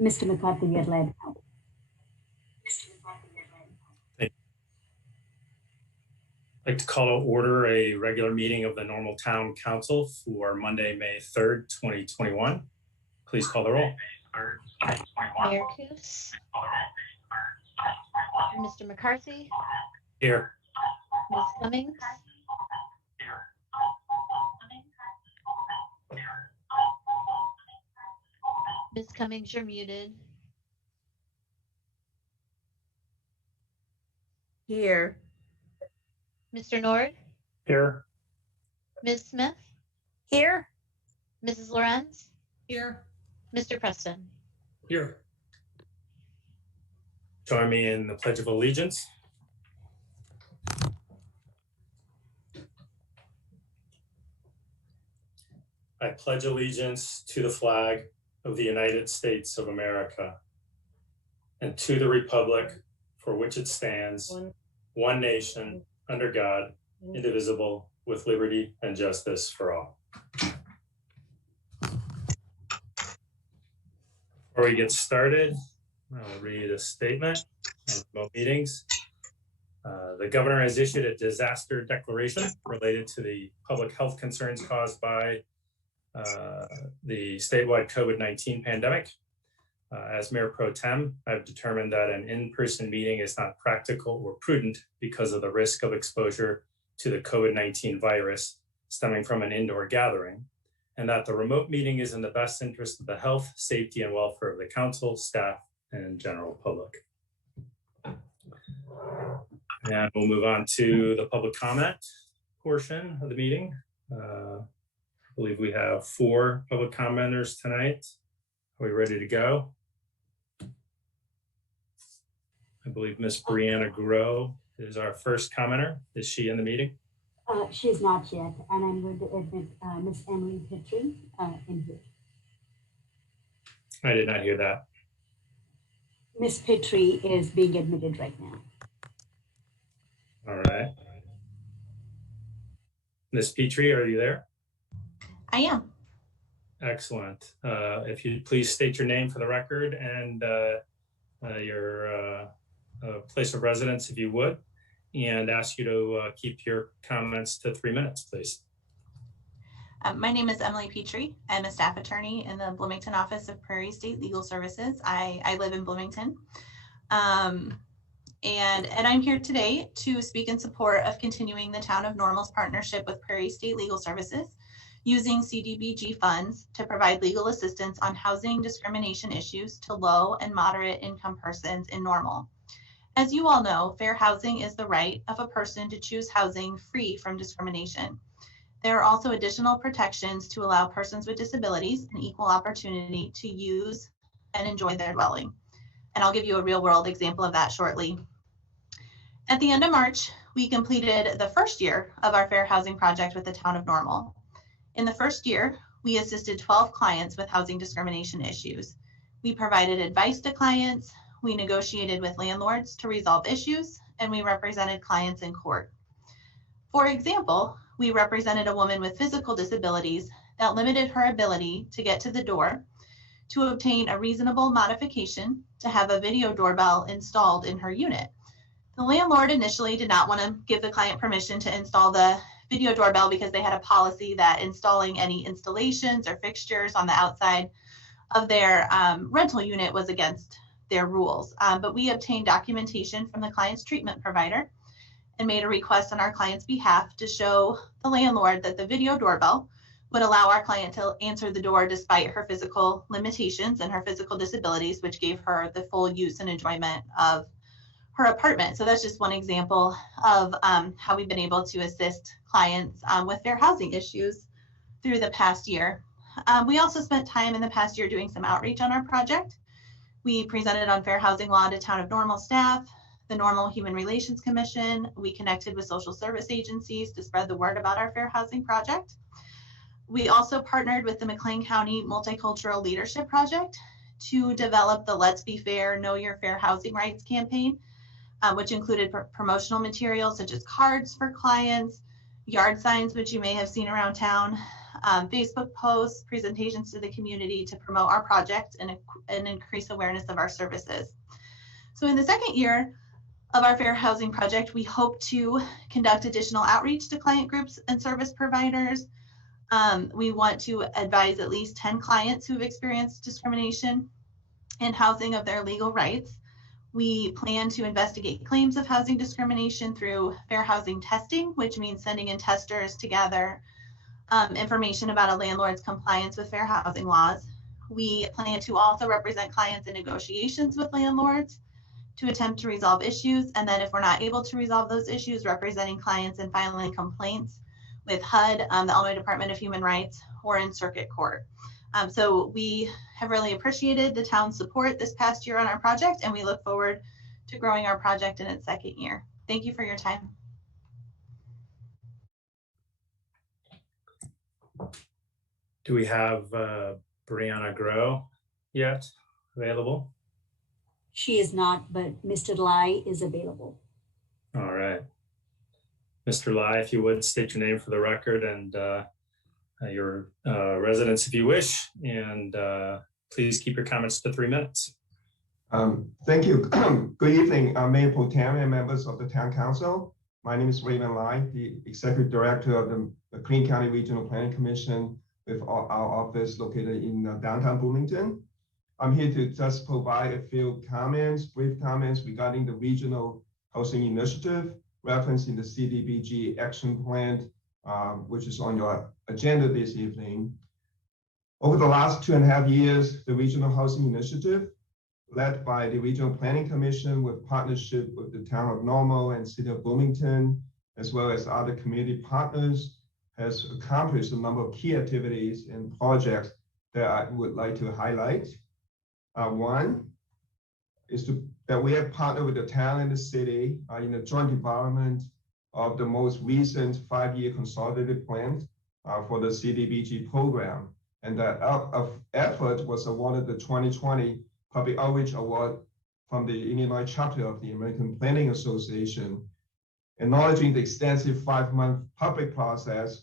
Mr. McCarthy, we are live now. I'd like to call to order a regular meeting of the Normal Town Council for Monday, May 3rd, 2021. Please call the roll. Mayor Coos. Mr. McCarthy. Here. Ms. Cummings. Ms. Cummings, you're muted. Here. Mr. Nord. Here. Ms. Smith. Here. Mrs. Lorenz. Here. Mr. Preston. Here. Join me in the Pledge of Allegiance. I pledge allegiance to the flag of the United States of America and to the republic for which it stands, one nation, under God, indivisible, with liberty and justice for all. Before we get started, I'll read a statement about meetings. The governor has issued a disaster declaration related to the public health concerns caused by the statewide COVID-19 pandemic. As Mayor Pro Tem, I've determined that an in-person meeting is not practical or prudent because of the risk of exposure to the COVID-19 virus stemming from an indoor gathering, and that the remote meeting is in the best interest of the health, safety, and welfare of the council, staff, and general public. And we'll move on to the public comment portion of the meeting. I believe we have 4 public commenters tonight. Are we ready to go? I believe Ms. Brianna Grow is our first commenter. Is she in the meeting? She's not yet, and I'm going to admit Ms. Emily Petrie in here. I did not hear that. Ms. Petrie is being admitted right now. All right. Ms. Petrie, are you there? I am. Excellent. If you please state your name for the record and your place of residence, if you would, and ask you to keep your comments to 3 minutes, please. My name is Emily Petrie. I'm a staff attorney in the Bloomington office of Prairie State Legal Services. I live in Bloomington. And I'm here today to speak in support of continuing the Town of Normal's partnership with Prairie State Legal Services, using CDBG funds to provide legal assistance on housing discrimination issues to low and moderate income persons in Normal. As you all know, fair housing is the right of a person to choose housing free from discrimination. There are also additional protections to allow persons with disabilities an equal opportunity to use and enjoy their dwelling. And I'll give you a real world example of that shortly. At the end of March, we completed the first year of our fair housing project with the Town of Normal. In the first year, we assisted 12 clients with housing discrimination issues. We provided advice to clients, we negotiated with landlords to resolve issues, and we represented clients in court. For example, we represented a woman with physical disabilities that limited her ability to get to the door to obtain a reasonable modification to have a video doorbell installed in her unit. The landlord initially did not want to give the client permission to install the video doorbell because they had a policy that installing any installations or fixtures on the outside of their rental unit was against their rules. But we obtained documentation from the client's treatment provider and made a request on our client's behalf to show the landlord that the video doorbell would allow our client to answer the door despite her physical limitations and her physical disabilities, which gave her the full use and enjoyment of her apartment. So that's just one example of how we've been able to assist clients with fair housing issues through the past year. We also spent time in the past year doing some outreach on our project. We presented on fair housing law to Town of Normal staff, the Normal Human Relations Commission. We connected with social service agencies to spread the word about our fair housing project. We also partnered with the McLean County Multicultural Leadership Project to develop the Let's Be Fair, Know Your Fair Housing Rights campaign, which included promotional materials such as cards for clients, yard signs, which you may have seen around town, Facebook posts, presentations to the community to promote our project and increase awareness of our services. So in the second year of our Fair Housing Project, we hope to conduct additional outreach to client groups and service providers. We want to advise at least 10 clients who have experienced discrimination in housing of their legal rights. We plan to investigate claims of housing discrimination through fair housing testing, which means sending in testers to gather information about a landlord's compliance with fair housing laws. We plan to also represent clients in negotiations with landlords to attempt to resolve issues. And then if we're not able to resolve those issues, representing clients and filing complaints with HUD, the Illinois Department of Human Rights, or in circuit court. So we have really appreciated the town's support this past year on our project, and we look forward to growing our project in its second year. Thank you for your time. Do we have Brianna Grow yet available? She is not, but Mr. Lai is available. All right. Mr. Lai, if you would state your name for the record and your residence if you wish, and please keep your comments to 3 minutes. Thank you. Good evening, Mayor Pro Tem and members of the Town Council. My name is Raymond Lai, the Executive Director of the Greene County Regional Planning Commission with our office located in downtown Bloomington. I'm here to just provide a few comments, brief comments regarding the Regional Housing Initiative referenced in the CDBG Action Plan, which is on your agenda this evening. Over the last 2.5 years, the Regional Housing Initiative, led by the Regional Planning Commission with partnership with the Town of Normal and City of Bloomington, as well as other community partners, has accomplished a number of key activities and projects that I would like to highlight. One is that we have partnered with the town and the city in the joint development of the most recent 5-year consolidated plan for the CDBG program. And that effort was awarded the 2020 Public Outreach Award from the Illinois chapter of the American Planning Association, acknowledging the extensive 5-month public process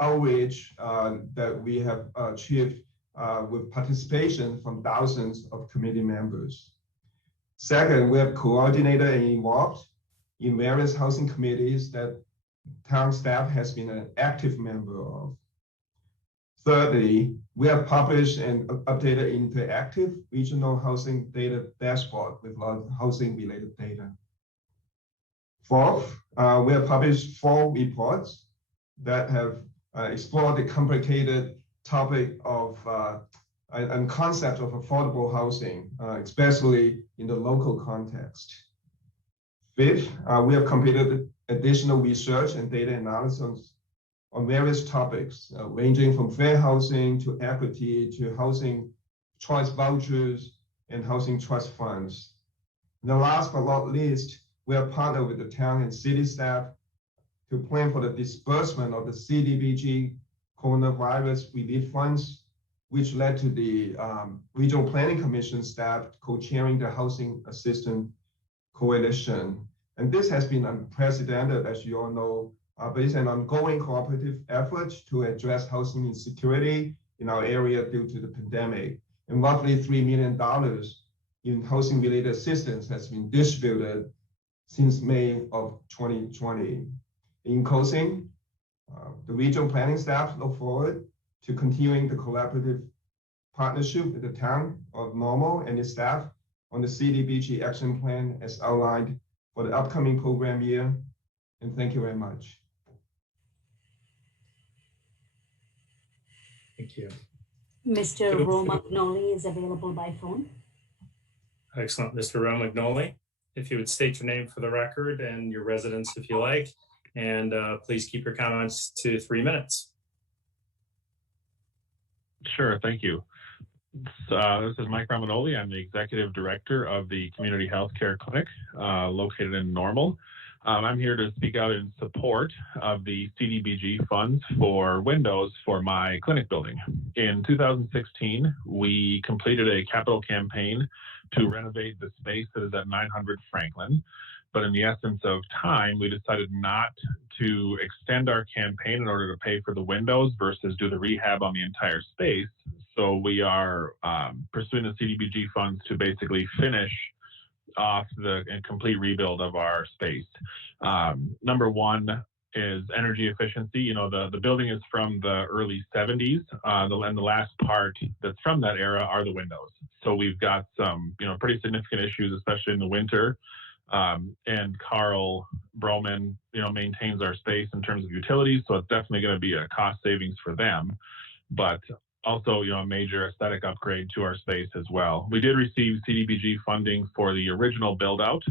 outreach that we have achieved with participation from thousands of community members. Second, we have coordinated and involved in various housing committees that town staff has been an active member of. Thirdly, we have published and updated interactive regional housing data dashboard with a lot of housing related data. Fourth, we have published 4 reports that have explored the complicated topic of and concept of affordable housing, especially in the local context. Fifth, we have completed additional research and data analysis on various topics, ranging from fair housing to equity to housing choice vouchers and housing trust funds. And the last but not least, we have partnered with the town and city staff to plan for the disbursement of the CDBG coronavirus relief funds, which led to the Regional Planning Commission staff co-chairing the Housing Assistance Coalition. And this has been unprecedented, as you all know, but it's an ongoing cooperative effort to address housing insecurity in our area due to the pandemic. And roughly $3 million in housing-related assistance has been distributed since May of 2020. In closing, the regional planning staff look forward to continuing the collaborative partnership with the town of Normal and its staff on the CDBG action plan as outlined for the upcoming program year. And thank you very much. Thank you. Mr. Romagnoli is available by phone. Excellent. Mr. Romagnoli, if you would state your name for the record and your residence if you like, and please keep your comments to 3 minutes. Sure, thank you. This is Mike Romagnoli. I'm the Executive Director of the Community Healthcare Clinic located in Normal. I'm here to speak out in support of the CDBG funds for windows for my clinic building. In 2016, we completed a capital campaign to renovate the space that is at 900 Franklin. but in the essence of time, we decided not to extend our campaign in order to pay for the windows versus do the rehab on the entire space. So we are pursuing the CDBG funds to basically finish off the complete rebuild of our space. Number one is energy efficiency. You know, the building is from the early 70s, and the last part that's from that era are the windows. So we've got some, you know, pretty significant issues, especially in the winter. And Carl Broman, you know, maintains our space in terms of utilities, so it's definitely going to be a cost savings for them, but also, you know, a major aesthetic upgrade to our space as well. We did receive CDBG funding for the original build out,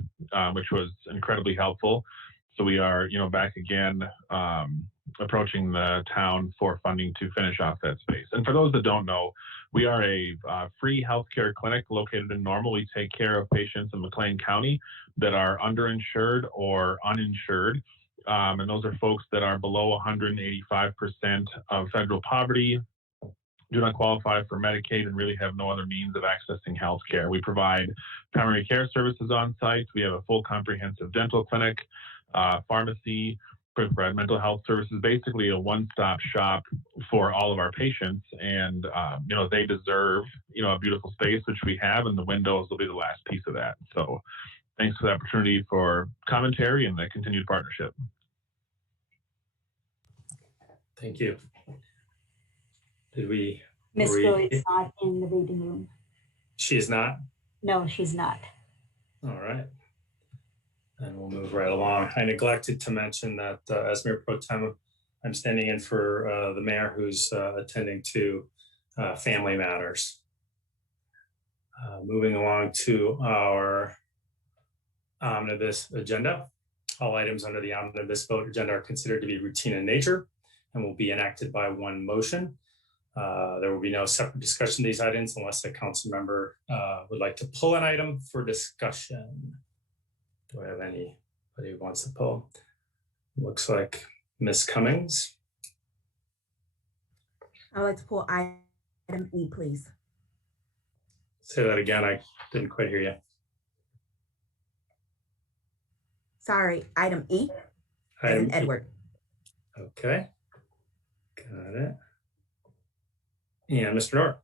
which was incredibly helpful. So we are, you know, back again, approaching the town for funding to finish off that space. And for those that don't know, we are a free healthcare clinic located in Normal. We take care of patients in McLean County that are underinsured or uninsured. And those are folks that are below 185% of federal poverty, do not qualify for Medicaid, and really have no other means of accessing health care. We provide primary care services on site. We have a full comprehensive dental clinic, pharmacy, provide mental health services, basically a one-stop shop for all of our patients. And, you know, they deserve, you know, a beautiful space, which we have, and the windows will be the last piece of that. So thanks for the opportunity for commentary and the continued partnership. Thank you. Did we? Miss Chloe is not in the waiting room. She is not? No, she's not. All right. And we'll move right along. I neglected to mention that as Mayor Pro Tem, I'm standing in for the mayor who's attending to family matters. Moving along to our omnibus agenda. All items under the omnibus vote agenda are considered to be routine in nature and will be enacted by one motion. There will be no separate discussion of these items unless a council member would like to pull an item for discussion. Do I have anybody who wants to pull? Looks like Ms. Cummings. I'd like to pull item E, please. Say that again. I didn't quite hear you. Sorry, item E. Item And Edward. Okay. Got it. And Mr. Nord.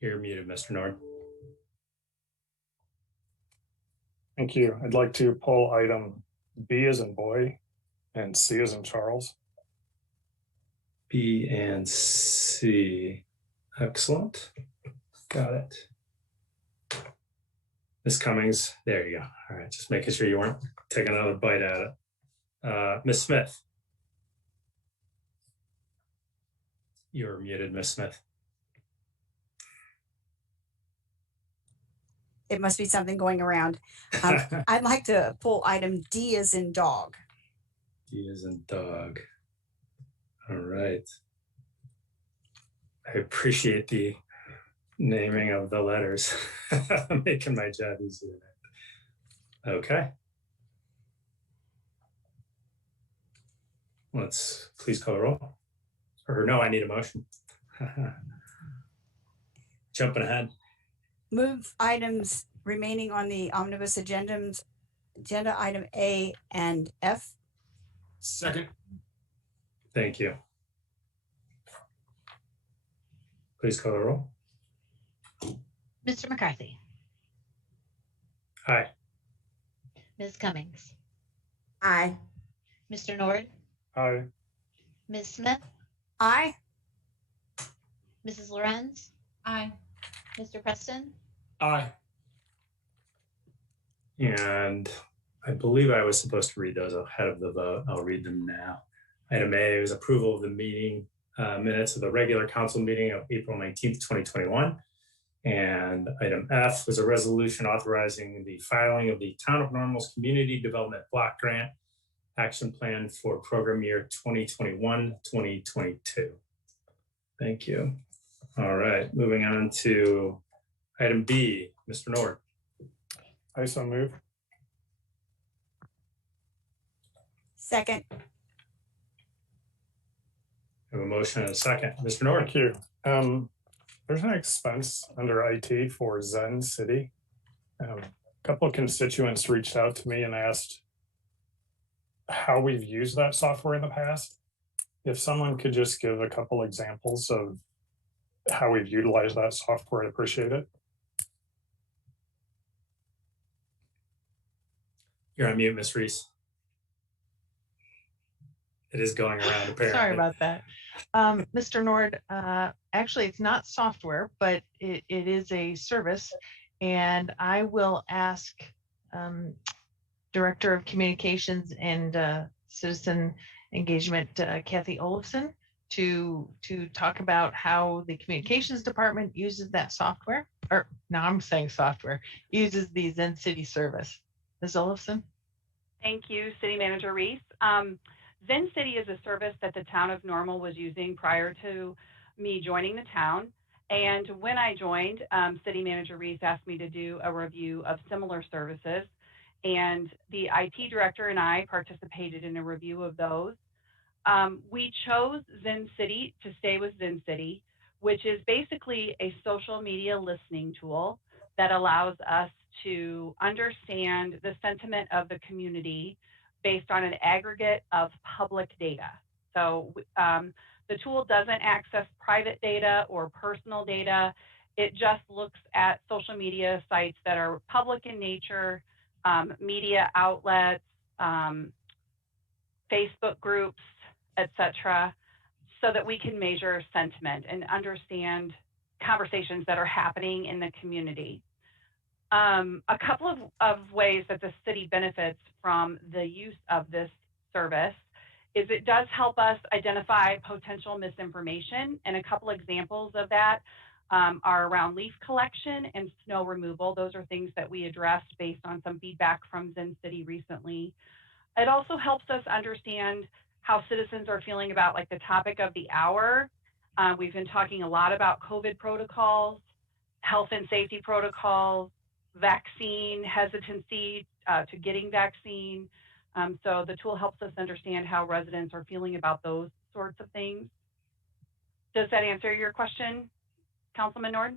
You're muted, Mr. Nord. Thank you. I'd like to pull item B as in boy and C as in Charles. B and C. Excellent. Got it. Ms. Cummings, there you go. All right, just making sure you weren't taking another bite at it. Ms. Smith. You're muted, Ms. Smith. It must be something going around. I'd like to pull item D as in dog. D as in dog. All right. I appreciate the naming of the letters, making my job easier. Okay. Let's please call the roll. Or no, I need a motion. Jumping ahead. Move items remaining on the omnibus agenda item A and F. Second. Thank you. Please call the roll. Mr. McCarthy, Aye. Ms. Cummings, Aye. Mr. Nord, Aye. Ms. Smith, Aye. Mrs. Lorenz, Aye. Mr. Preston, Aye. And I believe I was supposed to read those ahead of the vote. I'll read them now. Item A is approval of the meeting minutes of the regular council meeting of April 19th, 2021. And item F was a resolution authorizing the filing of the Town of Normal's Community Development Block Grant Action Plan for program year 2021-2022. Thank you. All right, moving on to item B, Mr. Nord. I so move. Second. I have a motion and a second. Mr. Nord. Thank you. There's an expense under IT for Zen City. couple of constituents reached out to me and asked how we've used that software in the past. If someone could just give a couple examples of how we've utilized that software, I'd appreciate it. You're on mute, Ms. Reese. It is going around apparently. Sorry about that. Mr. Nord, actually it's not software, but it is a service. And I will ask Director of Communications and Citizen Engagement, Kathy Olafson, to talk about how the Communications Department uses that software. Or now I'm saying software, uses the Zen City service. Ms. Olafson? Thank you, City Manager Reese. Zen City is a service that the town of Normal was using prior to me joining the town. And when I joined, City Manager Reese asked me to do a review of similar services. And the IT director and I participated in a review of those. We chose Zen City to stay with Zen City, which is basically a social media listening tool that allows us to understand the sentiment of the community based on an aggregate of public data. So the tool doesn't access private data or personal data. It just looks at social media sites that are public in nature, media outlets, Facebook groups, etc., so that we can measure sentiment and understand conversations that are happening in the community. A couple of ways that the city benefits from the use of this service is it does help us identify potential misinformation, and a couple examples of that are around leaf collection and snow removal. Those are things that we addressed based on some feedback from Zen City recently. It also helps us understand how citizens are feeling about like the topic of the hour. We've been talking a lot about COVID protocols, health and safety protocols, vaccine hesitancy to getting vaccine. So the tool helps us understand how residents are feeling about those sorts of things. Does that answer your question, Councilman Nord?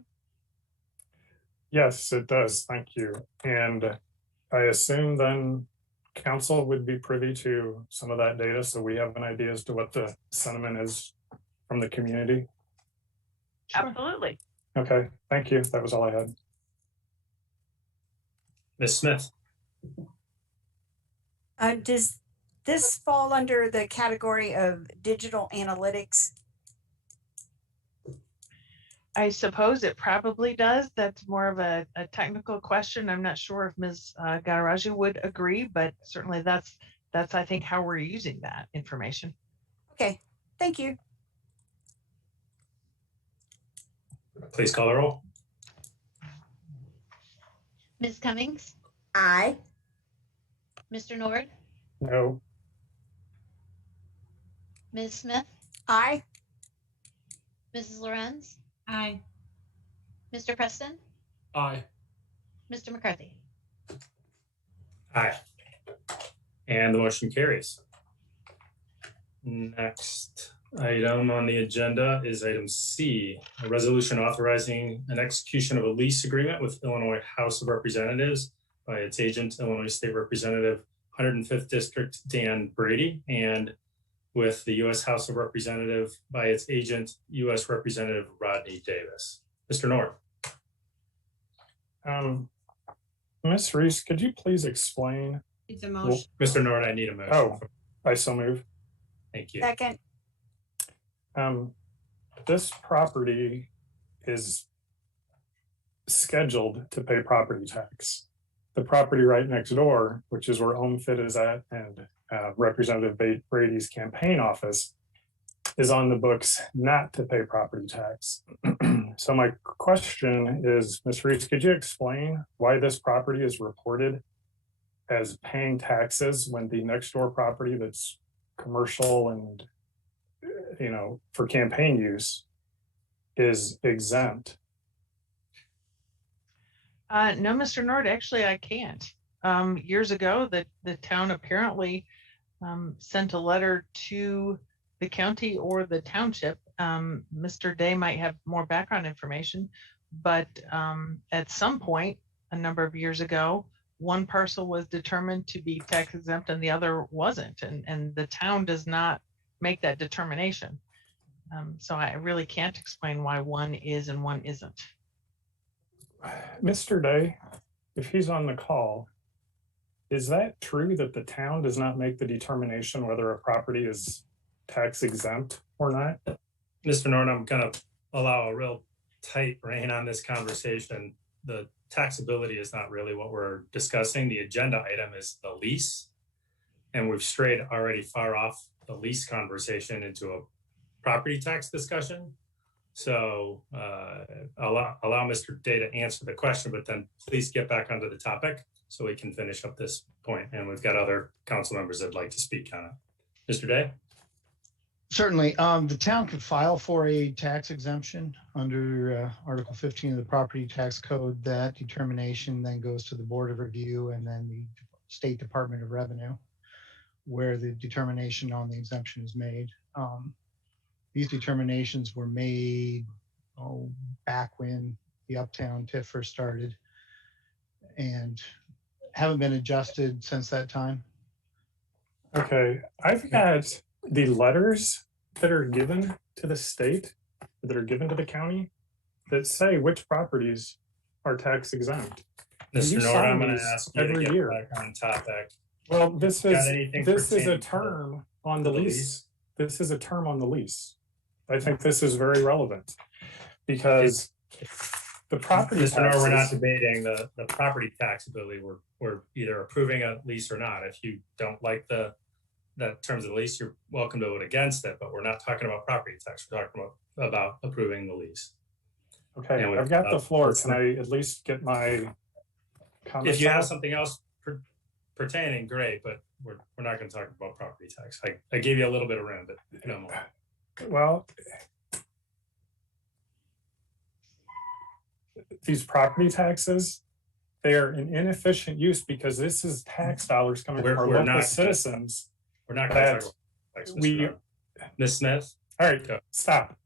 Yes, it does. Thank you. And I assume then council would be privy to some of that data, so we have an idea as to what the sentiment is from the community. Sure. Absolutely. Okay, thank you. That was all I had. Ms. Smith? Does this fall under the category of digital analytics? I suppose it probably does. That's more of a technical question. I'm not sure if Ms. Gadaraju would agree, but certainly that's I think how we're using that information. Okay, thank you. Please call the roll. Ms. Cummings, Aye. Mr. Nord, No. Ms. Smith, Aye. Mrs. Lorenz, Aye. Mr. Preston, Aye. Mr. McCarthy. Aye. And the motion carries. Next item on the agenda is item C, a resolution authorizing an execution of a lease agreement with Illinois House of Representatives by its agent, Illinois State Representative 105th District Dan Brady, and with the U.S. House of Representatives by its agent, U.S. Representative Rodney Davis. Mr. Nord. Ms. Reese, could you please explain? It's a motion. Mr. Nord, I need a motion. Oh, I so move. Thank you. Second. This property is scheduled to pay property tax. The property right next door, which is where OMFIT is at, and Representative Brady's campaign office, is on the books not to pay property tax. So my question is, Ms. Reese, could you explain why this property is reported as paying taxes when the next door property that's commercial and, you know, for campaign use is exempt? No, Mr. Nord, actually I can't. Years ago, the town apparently sent a letter to the county or the township. Mr. Day might have more background information, but at some point, a number of years ago, one parcel was determined to be tax exempt and the other wasn't, and the town does not make that determination. So I really can't explain why one is and one isn't. Mr. Day, if he's on the call, is that true that the town does not make the determination whether a property is tax exempt or not? Mr. Norton, I'm gonna allow a real tight rein on this conversation. The taxability is not really what we're discussing. The agenda item is the lease. And we've strayed already far off the lease conversation into a property tax discussion. So allow Mr. Day to answer the question, but then please get back onto the topic so we can finish up this point. And we've got other council members that'd like to speak on it. Mr. Day? Certainly. The town could file for a tax exemption under Article 15 of the Property Tax Code. That determination then goes to the Board of Review and then the State Department of Revenue, where the determination on the exemption is made. These determinations were made back when the Uptown TIF first started and haven't been adjusted since that time. Okay, I've got the letters that are given to the state, that are given to the county, that say which properties are tax exempt. Mr. Norton, I'm going to ask you to get back on topic. Well, this is a pertaining term on the the lease. lease? This is a term on the lease. I think this is very relevant because the property Mr. Norton, we're not taxes, debating the property taxability. We're either approving a lease or not. If you don't like the terms of the lease, you're welcome to vote against it, but we're not talking about property tax. We're talking about approving the lease. okay, And I've got the floor. Can I at least get my comments? If you have out? something else pertaining, great, but we're not going to talk about property tax. I gave you a little bit of room, but no more. Well, these property taxes, they are an inefficient use because this is tax dollars coming from our We're local not- citizens. We're not going to that talk about tax. we- Ms. Smith? All right, stop.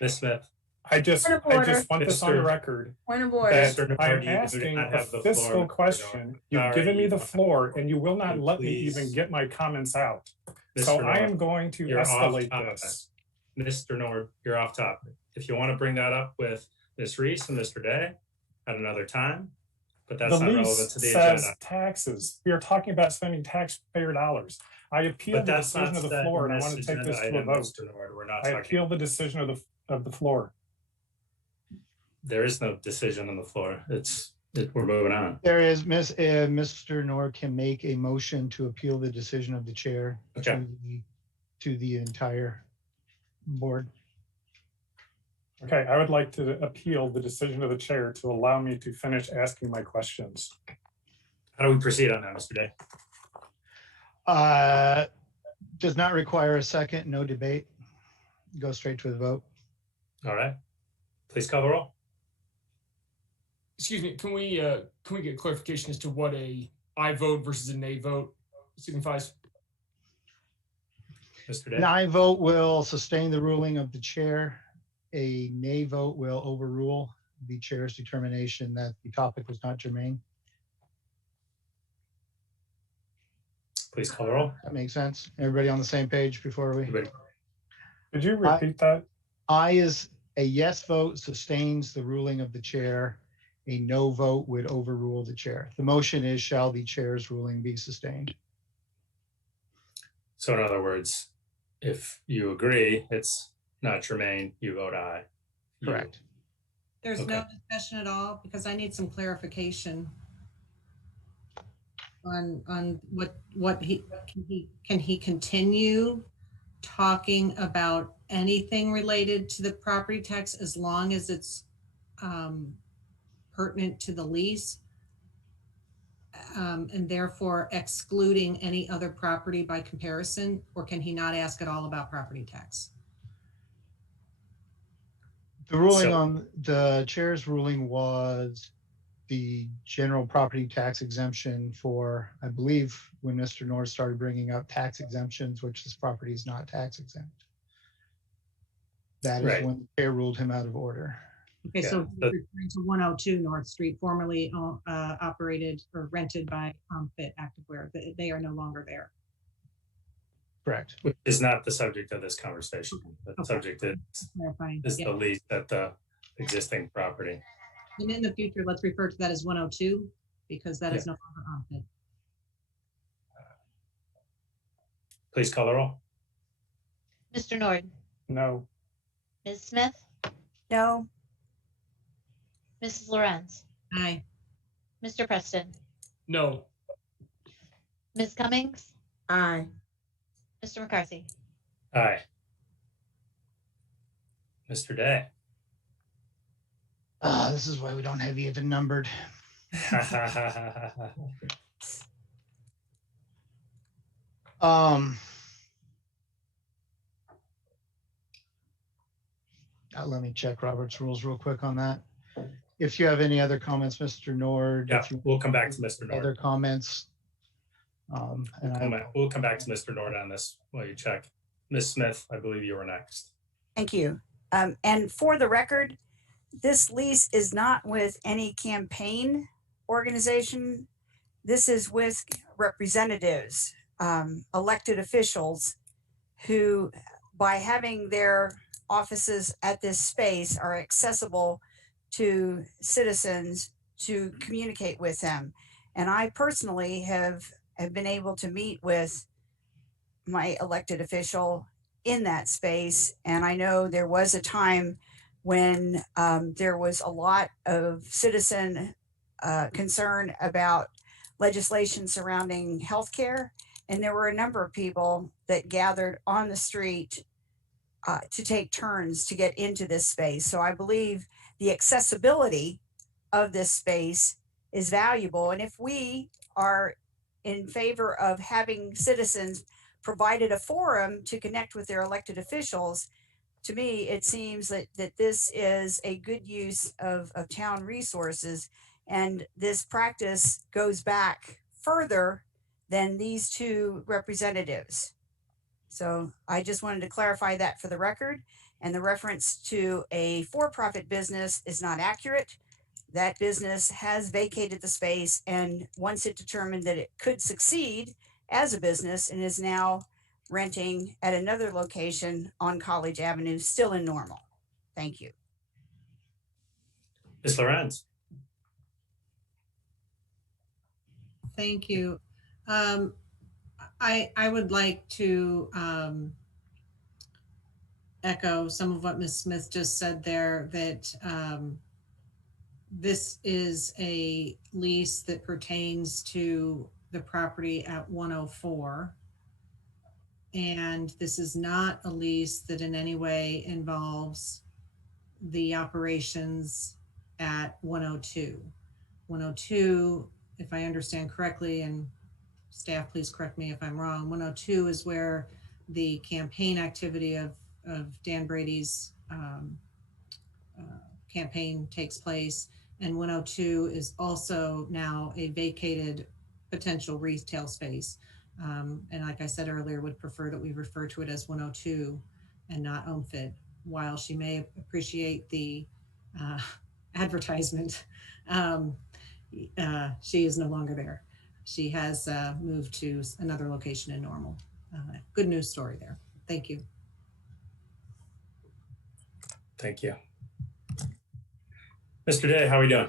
Ms. Smith? I just Point of order. want this on the Mr. record. Point of order. That Mr. I'm Norton, you do asking not a have the fiscal floor. question. You've Sorry. given me the floor and you will not let me Please. even get my comments out. So Mr. I am Norton, going to you're off escalate topic. this. Mr. Nord, you're off topic. If you want to bring that up with Ms. Reese and Mr. Day at another time, but that's The not relevant lease to the says agenda. taxes. We are talking about spending taxpayer dollars. I appeal But the that's not decision of the set floor in and I this want to take agenda this to a item, vote. Mr. Nord. We're not I talking, appeal the decision of the floor. there is no decision on the floor. We're moving on. There is, Mr. Nord can make a motion to appeal the decision of the chair Okay. to the entire board. Okay, I would like to appeal the decision of the chair to allow me to finish asking my questions. How do we proceed on that, Mr. Day? Does not require a second, no debate. Go straight to the vote. All right. Please call the roll. Excuse me, can we get clarification as to what a aye vote versus a nay vote signifies? Mr. Day? An aye vote will sustain the ruling of the chair. A nay vote will overrule the chair's determination that the topic was not germane. Please call the roll. That makes sense. Everybody on the same page before we? Everybody. Could you repeat that? Aye is a yes vote sustains the ruling of the chair. A no vote would overrule the chair. The motion is, shall the chair's ruling be sustained? So in other words, if you agree it's not germane, you vote aye. Correct. There's no Okay. discussion at all, because I need some clarification on what can he continue talking about anything related to the property tax as long as it's pertinent to the lease, and therefore excluding any other property by comparison, or can he not ask at all about property tax? The ruling So- on the chair's ruling was the general property tax exemption for, I believe, when Mr. North started bringing up tax exemptions, which this property is not tax exempt. That is Right. when the chair ruled him out of order. Okay, Yeah, so but- referring to 102 North Street, formerly operated or rented by Fit Activewear. They are no longer there. Correct. Which is not the subject of this conversation. The Okay. subject Clarifying. is Yeah. the lease at the existing property. And in the future, let's refer to that as 102 because that is no longer on Fit. Please call the roll. Mr. Nord, No. Ms. Smith, No. Mrs. Lorenz, Aye. Mr. Preston, No. Ms. Cummings, Aye. Mr. McCarthy. Aye. Mr. Day. This is why we don't have even numbered. Let me check Robert's rules real quick on that. If you have any other comments, Mr. Nord. Yeah, if you we'll come back to Mr. other Nord. comments. We'll come back to Mr. Nord on this while you check. Ms. Smith, I believe you were next. Thank you. And for the record, this lease is not with any campaign organization. This is with representatives, elected officials who, by having their offices at this space, are accessible to citizens to communicate with them. And I personally have been able to meet with my elected official in that space. And I know there was a time when there was a lot of citizen concern about legislation surrounding healthcare. And there were a number of people that gathered on the street to take turns to get into this space. So I believe the accessibility of this space is valuable. And if we are in favor of having citizens provided a forum to connect with their elected officials, to me, it seems that this is a good use of town resources. And this practice goes back further than these two representatives. So I just wanted to clarify that for the record. And the reference to a for-profit business is not accurate. That business has vacated the space, and once it determined that it could succeed as a business, and is now renting at another location on College Avenue, still in Normal. Thank you. Ms. Lorenz. Thank you. I would like to echo some of what Ms. Smith just said there, that this is a lease that pertains to the property at 104. And this is not a lease that in any way involves the operations at 102. 102, if I understand correctly, and staff, please correct me if I'm wrong, 102 is where the campaign activity of Dan Brady's campaign takes place. And 102 is also now a vacated potential retail space. And like I said earlier, would prefer that we refer to it as 102 and not OMFIT. While she may appreciate the advertisement, she is no longer there. She has moved to another location in Normal. Good news story there. Thank you. Thank you. Mr. Day, how are we doing?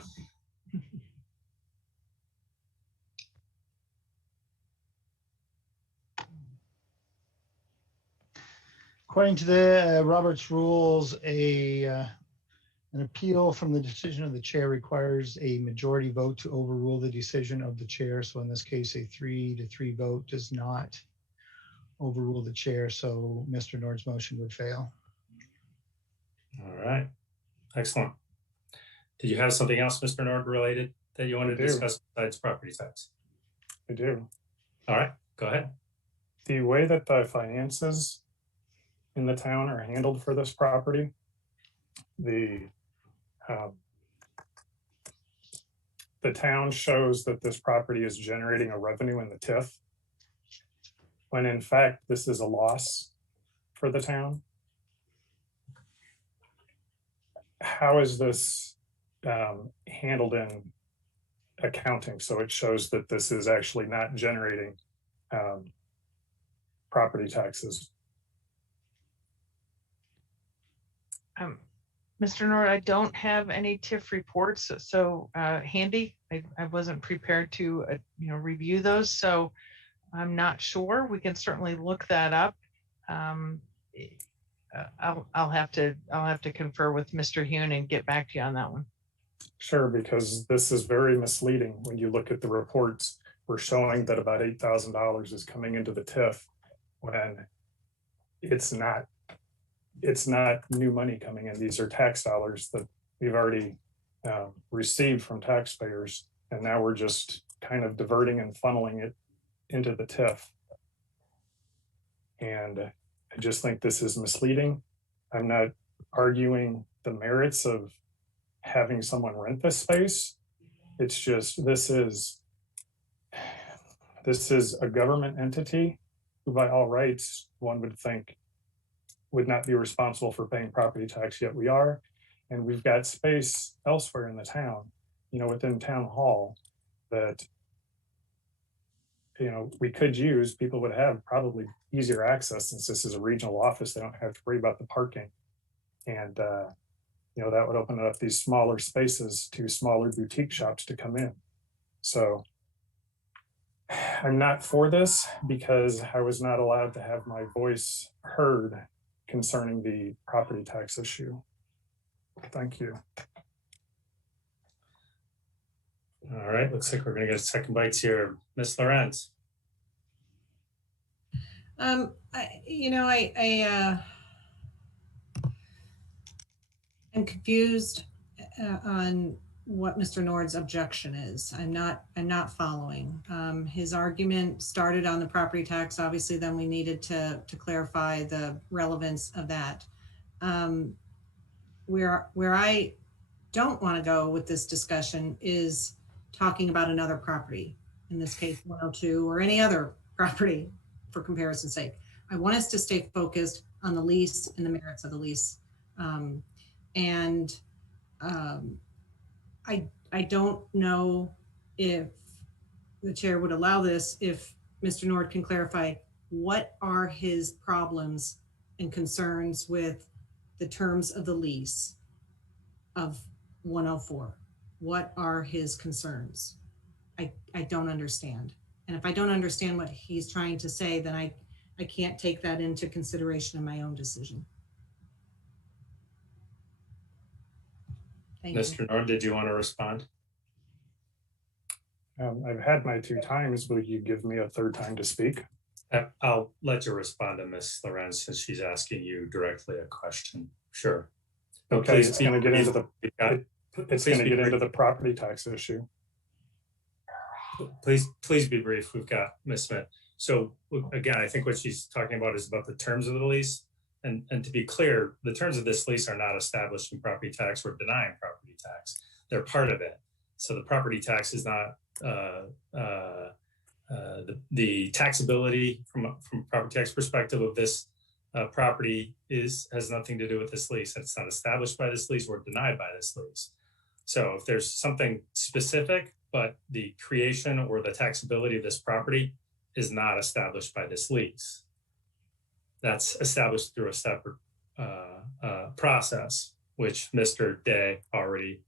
According to the Robert's rules, an appeal from the decision of the chair requires a majority vote to overrule the decision of the chair. So in this case, a 3-3 vote does not overrule the chair. So Mr. Nord's motion would fail. All right, excellent. Did you have something else, Mr. Nord, related that you wanted to discuss besides property tax? I do. All right, go ahead. The way that the finances in the town are handled for this property, the town shows that this property is generating a revenue in the TIF, when in fact this is a loss for the town. how is this handled in accounting? So it shows that this is actually not generating property taxes. Mr. Nord, I don't have any TIF reports, so handy. I wasn't prepared to review those, so I'm not sure. We can certainly look that up. I'll have to confer with Mr. Hune and get back to you on that one. Sure, because this is very misleading. When you look at the reports, we're showing that about $8,000 is coming into the TIF when it's not new money coming in. These are tax dollars that we've already received from taxpayers, and now we're just kind of diverting and funneling it into the TIF. And I just think this is misleading. I'm not arguing the merits of having someone rent this space. It's just, this is a government entity who by all rights, one would think would not be responsible for paying property tax, yet we are. And we've got space elsewhere in the town, within town hall that, we could use. People would have probably easier access since this is a regional office. They don't have to worry about the parking. And, that would open up these smaller spaces to smaller boutique shops to come in. So I'm not for this because I was not allowed to have my voice heard concerning the property tax issue. Thank you. All right, looks like we're gonna get second bites here. Ms. Lorenz. I'm confused on what Mr. Nord's objection is. I'm not following. His argument started on the property tax. Obviously, then we needed to clarify the relevance of that. Where I don't want to go with this discussion is talking about another property, in this case 102 or any other property for comparison's sake. I want us to stay focused on the lease and the merits of the lease. I don't know if the chair would allow this, if Mr. Nord can clarify what are his problems and concerns with the terms of the lease of 104. What are his concerns? I don't understand. And if I don't understand what he's trying to say, then I can't take that into consideration in my own decision. Thank you. Mr. Nord, did you want to respond? I've had my 2 times. Will you give me a 3rd time to speak? I'll let you respond to Ms. Lorenz since she's asking you directly a question. Sure. But Okay, please it's going to get into the the property tax issue. Please be brief. We've got Ms. Smith. So again, I think what she's talking about is about the terms of the lease. And to be clear, the terms of this lease are not established in property tax. We're denying property tax. They're part of it. So the property tax is not the taxability from a property tax perspective of this property has nothing to do with this lease. It's not established by this lease or denied by this lease. So if there's something specific, but the creation or the taxability of this property is not established by this lease, that's established through a separate process, which Mr. Day already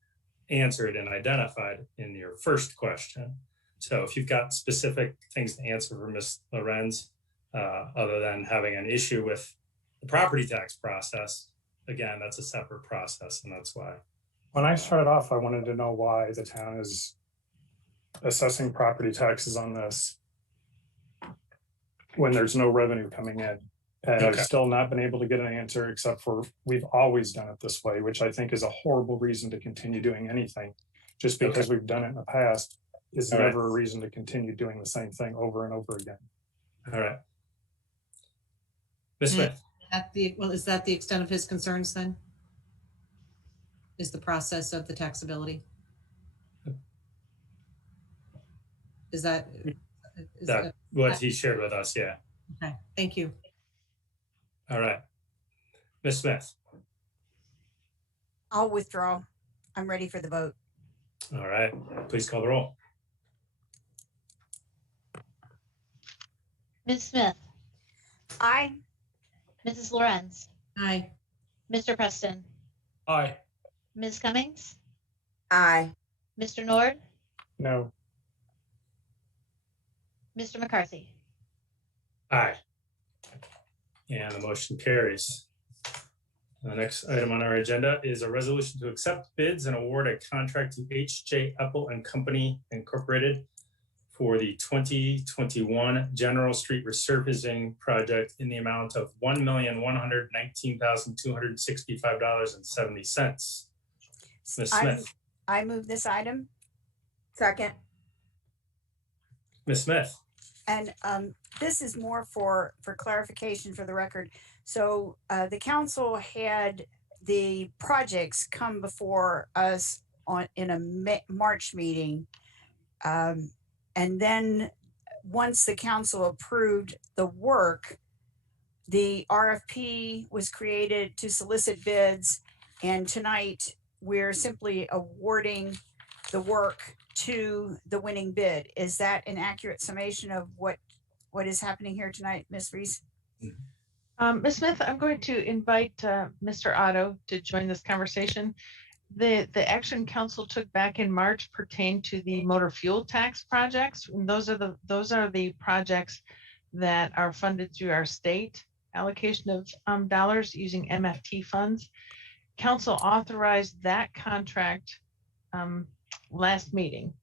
answered and identified in your first question. So if you've got specific things to answer for Ms. Lorenz, other than having an issue with the property tax process, again, that's a separate process, and that's why. When I started off, I wanted to know why the town is assessing property taxes on this when there's no revenue coming in. And I've still not been able to get an answer except for we've always done it this way, which I think is a horrible reason to continue doing anything. Just because we've done it in the past is never a reason to continue doing the same thing over and over again. All right. Ms. Smith. Is that the extent of his concerns then? Is the process of the taxability? Is that what he shared with us? Yeah. Okay, thank you. All right. Ms. Smith. I'll withdraw. I'm ready for the vote. All right, please call the roll. Ms. Smith, Aye. Mrs. Lorenz, Aye. Mr. Preston, Aye. Ms. Cummings, Aye. Mr. Nord, No. Mr. McCarthy. Aye. And the motion carries. The next item on our agenda is a resolution to accept bids and award a contract to H.J. Epple and Company Incorporated for the 2021 General Street Resurfacing Project in the amount of $1,119,265.70. Ms. Smith. I move this item. Second. Ms. Smith. And this is more for clarification for the record. So the council had the projects come before us in a March meeting. And then once the council approved the work, the RFP was created to solicit bids. And tonight we're simply awarding the work to the winning bid. Is that an accurate summation of what is happening here tonight, Ms. Reese? Ms. Smith, I'm going to invite Mr. Otto to join this conversation. The action council took back in March pertained to the motor fuel tax projects. And those are the projects that are funded through our state allocation of dollars using MFT funds. Council authorized that contract last meeting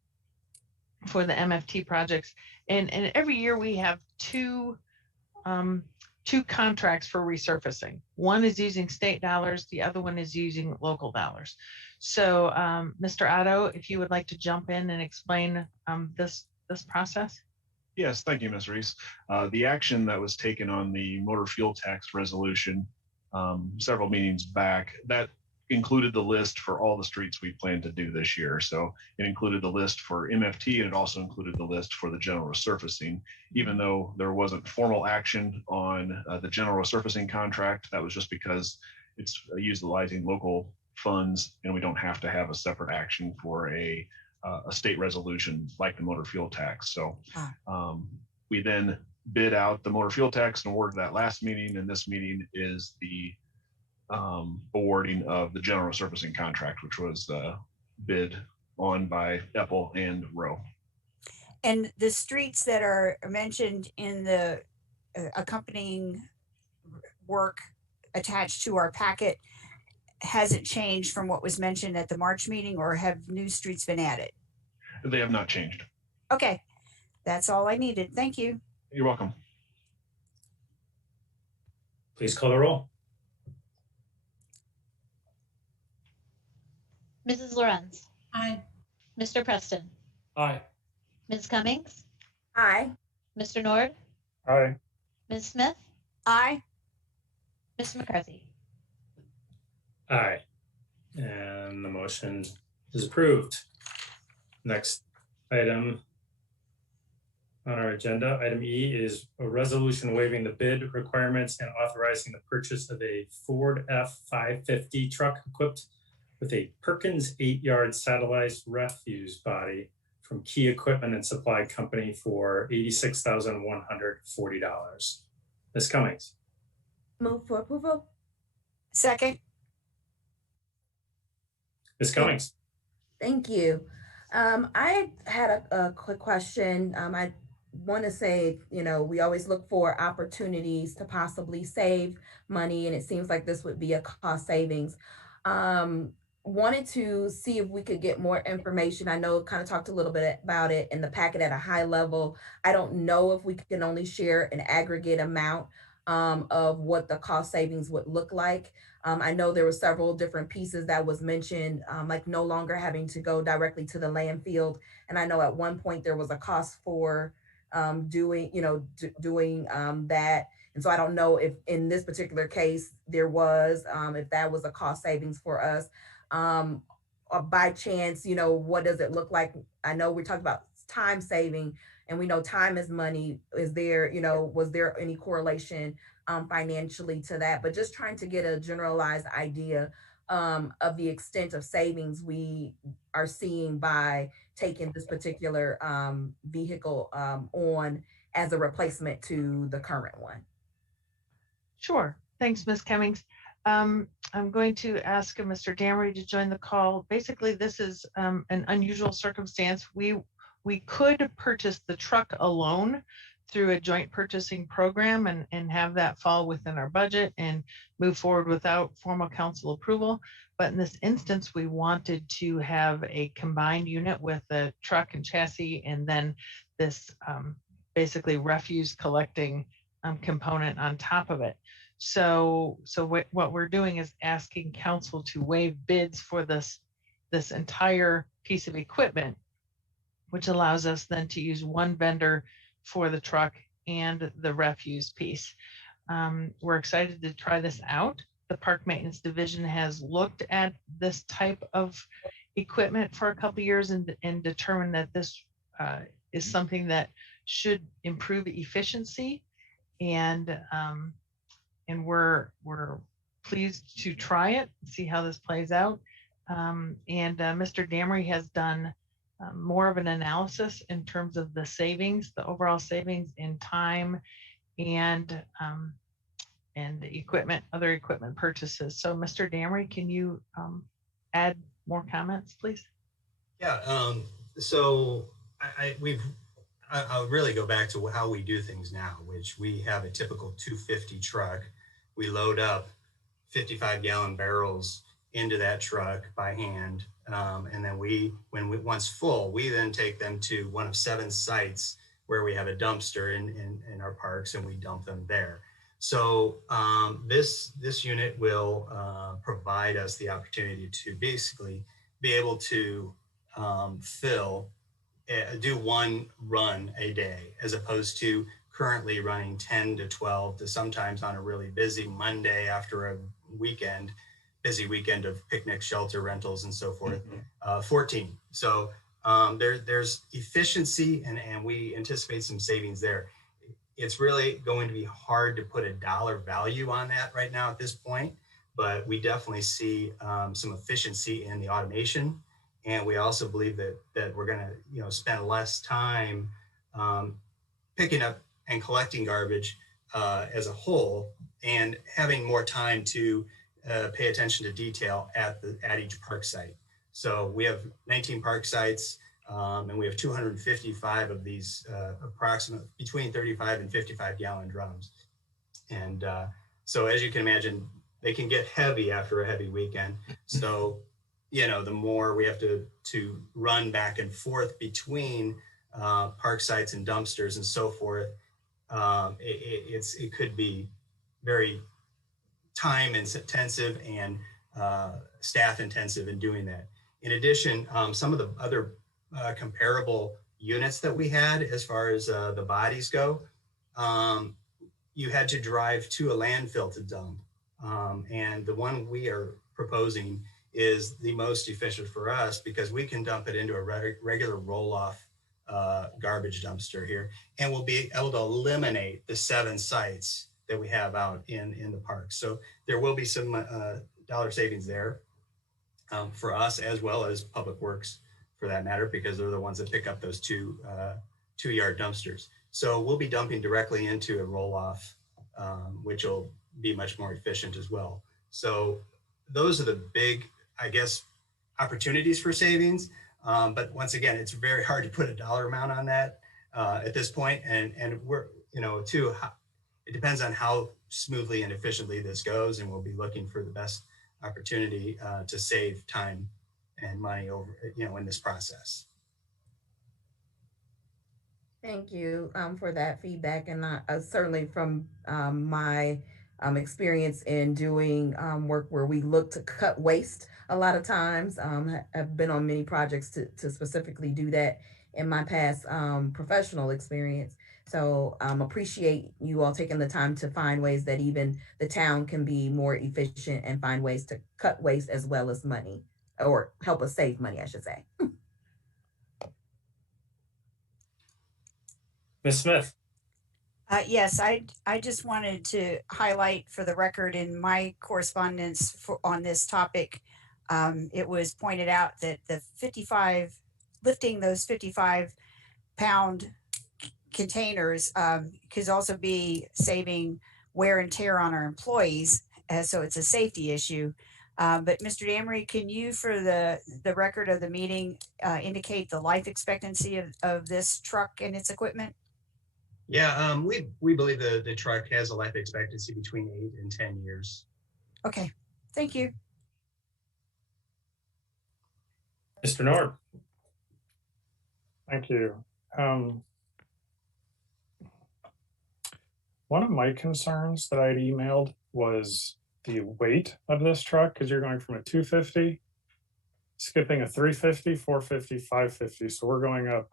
for the MFT projects. And every year we have two contracts for resurfacing. One is using state dollars, the other one is using local dollars. So Mr. Otto, if you would like to jump in and explain this process. Yes, thank you, Ms. Reese. The action that was taken on the motor fuel tax resolution several meetings back, that included the list for all the streets we plan to do this year. So it included the list for MFT and it also included the list for the general resurfacing. Even though there wasn't formal action on the general resurfacing contract, that was just because it's utilizing local funds and we don't have to have a separate action for a state resolution like the motor fuel tax. So we then bid out the motor fuel tax and awarded that last meeting, and this meeting is the awarding of the general resurfacing contract, which was bid on by Epple and Rowe. And the streets that are mentioned in the accompanying work attached to our packet hasn't changed from what was mentioned at the March meeting, or have new streets been added? They have not changed. Okay, that's all I needed. Thank you. You're welcome. Please call the roll. Mrs. Lorenz, Aye. Mr. Preston, Aye. Ms. Cummings, Aye. Mr. Nord, Aye. Ms. Smith, Aye. Mr. McCarthy. Aye. And the motion is approved. Next item on our agenda, item E, is a resolution waiving the bid requirements and authorizing the purchase of a Ford F-550 truck equipped with a Perkins 8-yard satellite refuse body from Key Equipment and Supply Company for $86,140. Ms. Cummings. Move for approval. Second. Ms. Cummings. Thank you. I had a quick question. I want to say, we always look for opportunities to possibly save money, and it seems like this would be a cost savings. Wanted to see if we could get more information. I know kind of talked a little bit about it in the packet at a high level. I don't know if we can only share an aggregate amount of what the cost savings would look like. I know there were several different pieces that was mentioned, like no longer having to go directly to the landfill. And I know at one point there was a cost for doing that. And so I don't know if in this particular case there was, if that was a cost savings for us. Or by chance, what does it look like? I know we talked about time saving, and we know time is money. Is there, was there any correlation financially to that? But just trying to get a generalized idea of the extent of savings we are seeing by taking this particular vehicle on as a replacement to the current one? Sure. Thanks, Ms. Cummings. I'm going to ask Mr. Damery to join the call. Basically, this is an unusual circumstance. We could purchase the truck alone through a joint purchasing program and have that fall within our budget and move forward without formal council approval. But in this instance, we wanted to have a combined unit with a truck and chassis, and then this basically refuse collecting component on top of it. So what we're doing is asking council to waive bids for this entire piece of equipment, which allows us then to use one vendor for the truck and the refuse piece. We're excited to try this out. The Park Maintenance Division has looked at this type of equipment for a couple of years and determined that this is something that should improve efficiency, and we're pleased to try it, see how this plays out. Mr. Damery has done more of an analysis in terms of the savings, the overall savings in time and equipment, other equipment purchases. So Mr. Damery, can you add more comments, please? Yeah, so I'll really go back to how we do things now, which we have a typical 250 truck. We load up 55-gallon barrels into that truck by hand. And then once full, we then take them to one of 7 sites where we have a dumpster in our parks, and we dump them there. So this unit will provide us the opportunity to basically be able to do one run a day, as opposed to currently running 10 to 12 to sometimes on a really busy Monday after a busy weekend of picnic, shelter rentals, and so forth, 14. So there's efficiency, and we anticipate some savings there. It's really going to be hard to put a dollar value on that right now at this point, but we definitely see some efficiency in the automation. And we also believe that we're going to spend less time picking up and collecting garbage as a whole, and having more time to pay attention to detail at each park site. So we have 19 park sites, and we have 255 of these approximately between 35 and 55 gallon drums. And so as you can imagine, they can get heavy after a heavy weekend. So the more we have to run back and forth between park sites and dumpsters and so forth, it could be very time intensive and staff intensive in doing that. In addition, some of the other comparable units that we had, as far as the bodies go, you had to drive to a landfill to dump. And the one we are proposing is the most efficient for us, because we can dump it into a regular roll-off garbage dumpster here, and we'll be able to eliminate the 7 sites that we have out in the park. So there will be some dollar savings there for us, as well as Public Works for that matter, because they're the ones that pick up those 2-yard dumpsters. So we'll be dumping directly into a roll-off, which will be much more efficient as well. So those are the big, I guess, opportunities for savings. But once again, it's very hard to put a dollar amount on that at this point. And we're, it depends on how smoothly and efficiently this goes. And we'll be looking for the best opportunity to save time and money over, in this process. Thank you for that feedback. And certainly from my experience in doing work where we look to cut waste a lot of times, I've been on many projects to specifically do that in my past professional experience. So appreciate you all taking the time to find ways that even the town can be more efficient and find ways to cut waste as well as money, or help us save money, I should say. Ms. Smith. Yes, I just wanted to highlight for the record in my correspondence on this topic, it was pointed out that lifting those 55-pound containers could also be saving wear and tear on our employees. So it's a safety issue. But Mr. Damery, can you, for the record of the meeting, indicate the life expectancy of this truck and its equipment? Yeah, we believe the truck has a life expectancy between 8 and 10 years. Okay, thank you. Mr. Nord. Thank you. One of my concerns that I'd emailed was the weight of this truck, because you're going from a 250, skipping a 350, 450, 550. So we're going up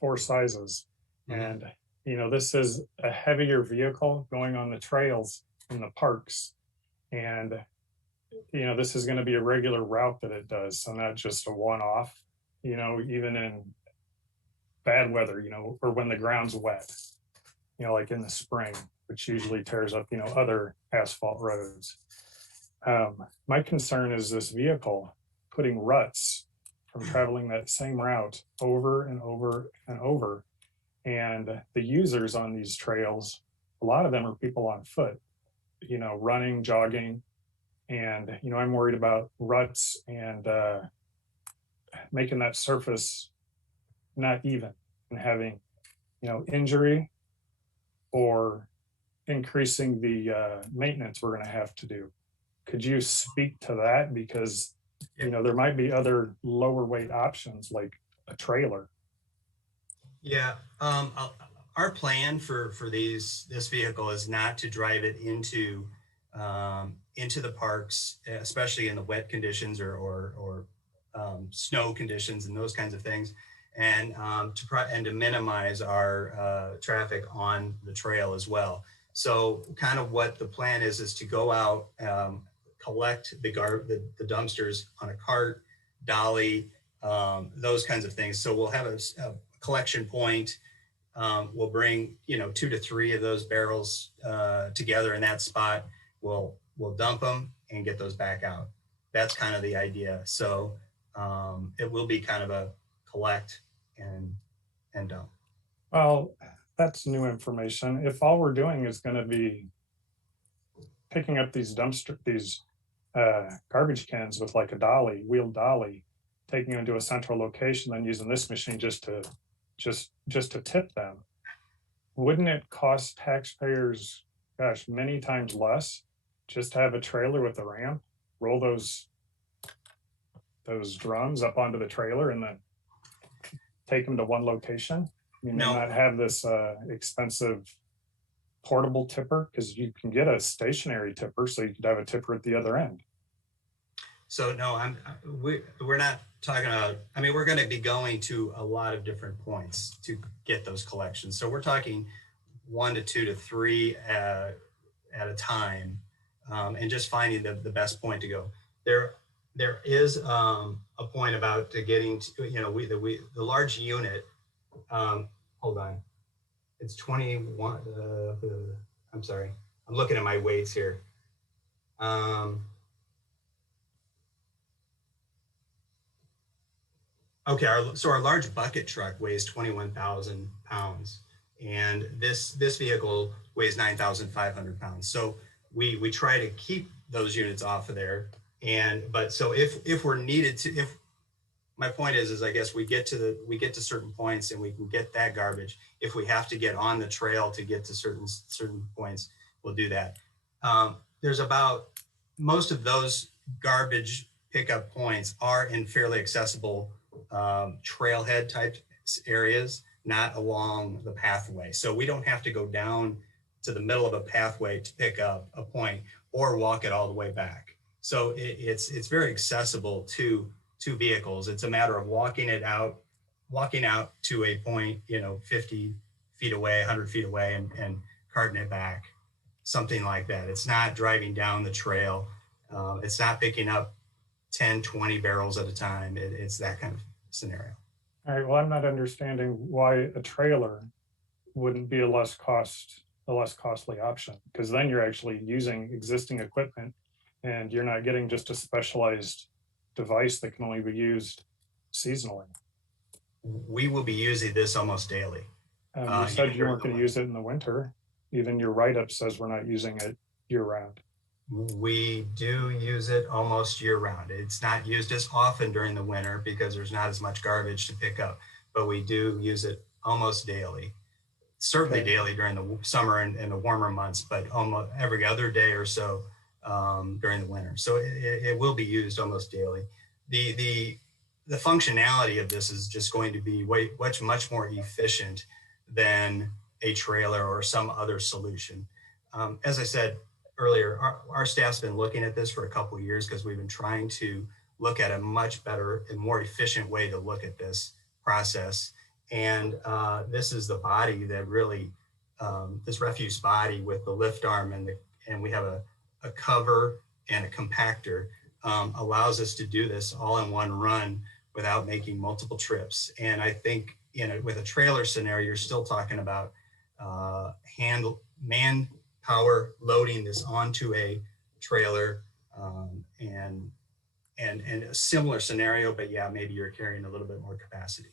4 sizes. And, you know, this is a heavier vehicle going on the trails in the parks. And, you know, this is going to be a regular route that it does. So not just a one-off, you know, even in bad weather, you know, or when the ground's wet, you know, like in the spring, which usually tears up, you know, other asphalt roads. My concern is this vehicle putting ruts from traveling that same route over and over and over. And the users on these trails, a lot of them are people on foot, you know, running, jogging. And, you know, I'm worried about ruts and making that surface not even and having, you know, injury or increasing the maintenance we're going to have to do. Could you speak to that? Because, you know, there might be other lower weight options like a trailer. Yeah, our plan for this vehicle is not to drive it into the parks, especially in the wet conditions or snow conditions and those kinds of things, and to minimize our traffic on the trail as well. So kind of what the plan is to go out, collect the dumpsters on a cart, dolly, those kinds of things. So we'll have a collection point. We'll bring, you know, 2 to 3 of those barrels together in that spot. We'll dump them and get those back out. That's kind of the idea. So it will be kind of a collect and dump. Well, that's new information. If all we're doing is going to be picking up these garbage cans with like a dolly, wheeled dolly, taking them to a central location, then using this machine just to tip them, wouldn't it cost taxpayers, gosh, many times less just to have a trailer with a ramp, roll those drums up onto the trailer and then take them to one location? You may not have this expensive portable tipper, because you can get a stationary tipper, so you could have a tipper at the other end. So no, we're not talking about, I mean, we're going to be going to a lot of different points to get those collections. So we're talking 1 to 2 to 3 at a time, and just finding the best point to go. There is a point about getting to, you know, the large unit. Hold on, it's 21. I'm sorry, I'm looking at my weights here. Okay, so our large bucket truck weighs 21,000 pounds, and this vehicle weighs 9,500 pounds. So we try to keep those units off of there. But so if we're needed to, if my point is I guess we get to certain points and we can get that garbage. If we have to get on the trail to get to certain points, we'll do that. There's about, most of those garbage pickup points are in fairly accessible trailhead type areas, not along the pathway. So we don't have to go down to the middle of a pathway to pick up a point or walk it all the way back. So it's very accessible to vehicles. It's a matter of walking out to a point, you know, 50 feet away, 100 feet away, and carting it back, something like that. It's not driving down the trail. It's not picking up 10, 20 barrels at a time. It's that kind of scenario. All right, well, I'm not understanding why a trailer wouldn't be a less cost a less costly option, because then you're actually using existing equipment and you're not getting just a specialized device that can only be used seasonally. We will be using this almost daily. You said you weren't going to use it in the winter. Even your write-up says we're not using it year-round. We do use it almost year-round. It's not used as often during the winter because there's not as much garbage to pick up, but we do use it almost daily. Certainly daily during the summer and the warmer months, but almost every other day or so during the winter. So it will be used almost daily. The functionality of this is just going to be much more efficient than a trailer or some other solution. As I said earlier, our staff's been looking at this for a couple of years because we've been trying to look at a much better and more efficient way to look at this process. And this is the body that really, this refuse body with the lift arm and we have a cover and a compactor allows us to do this all in one run without making multiple trips. And I think with a trailer scenario, you're still talking about manpower loading this onto a trailer and a similar scenario, but yeah, maybe you're carrying a little bit more capacity.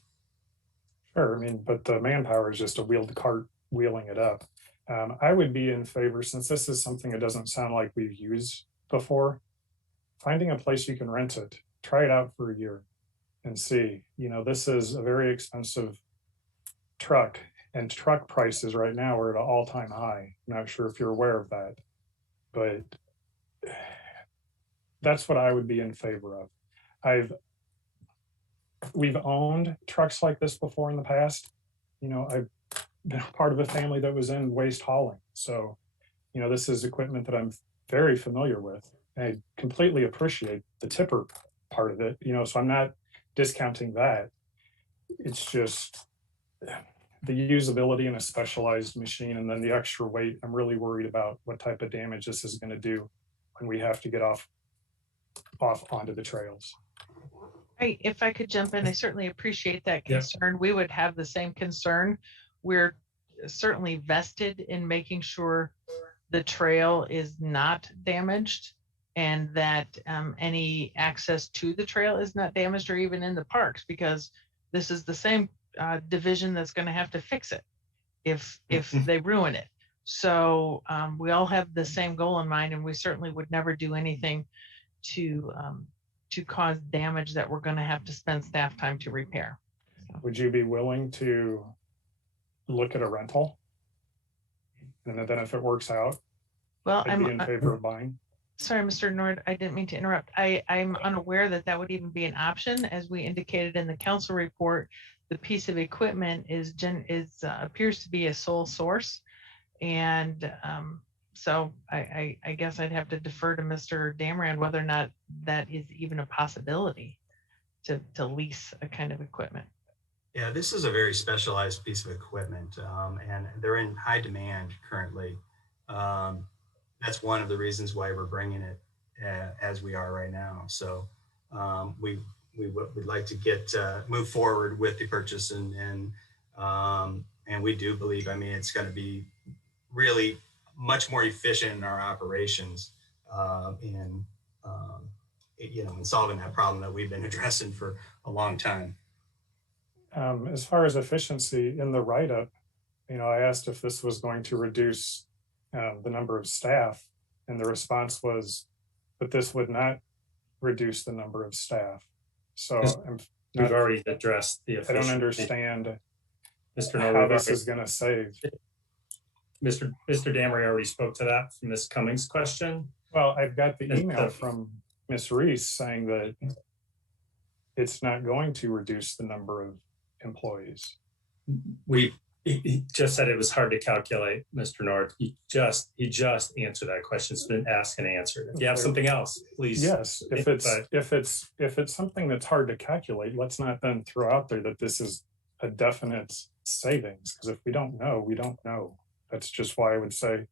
Sure, I mean, but the manpower is just a wheeled cart wheeling it up. I would be in favor, since this is something that doesn't sound like we've used before, finding a place you can rent it, try it out for a year and see. This is a very expensive truck, and truck prices right now are at an all-time high. I'm not sure if you're aware of that, but that's what I would be in favor of. We've owned trucks like this before in the past. I've been part of a family that was in waste hauling. So, this is equipment that I'm very familiar with. I completely appreciate the tipper part of it, so I'm not discounting that. It's just the usability in a specialized machine and then the extra weight. I'm really worried about what type of damage this is going to do when we have to get off onto the trails. If I could jump in, I certainly appreciate that concern. Yeah. We would have the same concern. We're certainly vested in making sure the trail is not damaged and that any access to the trail is not damaged, or even in the parks, because this is the same division that's going to have to fix it if they ruin it. So we all have the same goal in mind, and we certainly would never do anything to cause damage that we're going to have to spend staff time to repair. Would you be willing to look at a rental? And then if it works out, well, I'd be in favor of buying. Sorry, Mr. Nord, I didn't mean to interrupt. I'm unaware that would even be an option. As we indicated in the council report, the piece of equipment appears to be a sole source. And so I guess I'd have to defer to Mr. Damrand whether or not that is even a possibility to lease a kind of equipment. Yeah, this is a very specialized piece of equipment, and they're in high demand currently. That's one of the reasons why we're bringing it as we are right now. So we would like to move forward with the purchase, and we do believe, it's going to be really much more efficient in our operations in solving that problem that we've been addressing for a long time. As far as efficiency in the write-up, I asked if this was going to reduce the number of staff, and the response was that this would not reduce the number of staff. So we've already addressed the efficiency. I don't understand Mr. how this is going to save. Mr. Damrey already spoke to that from Ms. Cummings' question. Well, I've got the email from Ms. Reese saying that it's not going to reduce the number of employees. He just said it was hard to calculate, Mr. Nord. He just answered that question. It's been asked and answered. If you have something else, please. Yes, if it's something that's hard to calculate, let's not then throw out there that this is a definite savings, because if we don't know, we don't know. That's just why I would say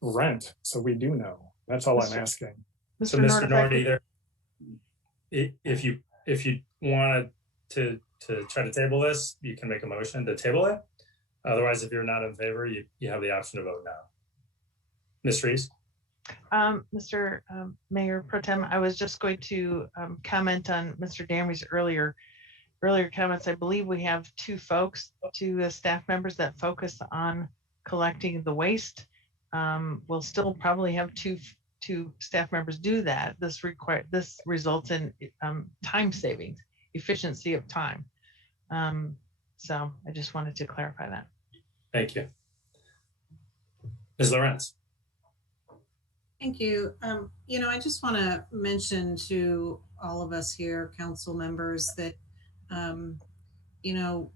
rent, so we do know. That's all I'm asking. So Mr. Nord, either if you wanted to try to table this, you can make a motion to table it. Otherwise, if you're not in favor, you have the option to vote no. Ms. Reese? Mr. Mayor Pro Tem, I was just going to comment on Mr. Damry's earlier comments. I believe we have two staff members that focus on collecting the waste. We'll still probably have two staff members do that. This results in time savings, efficiency of time. So I just wanted to clarify that. Thank you. Ms. Lorenz? Thank you. I just want to mention to all of us here, council members, that,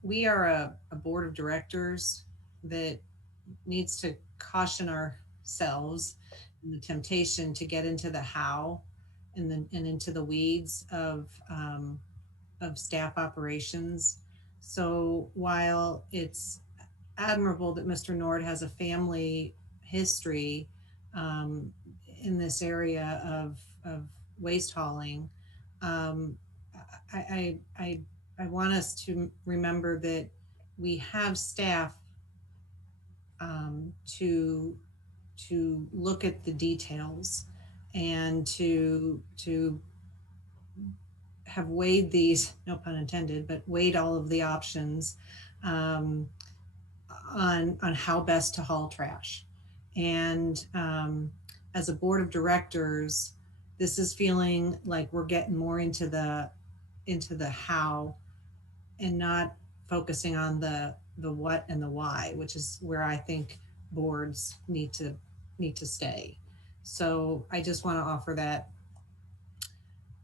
we are a board of directors that needs to caution ourselves in the temptation to get into the how and into the weeds of staff operations. So while it's admirable that Mr. Nord has a family history in this area of waste hauling, I want us to remember that we have staff to look at the details and to have weighed these, no pun intended, but weighed all of the options on how best to haul trash. And as a board of directors, this is feeling like we're getting more into the how and not focusing on the what and the why, which is where I think boards need to stay. So I just want to offer that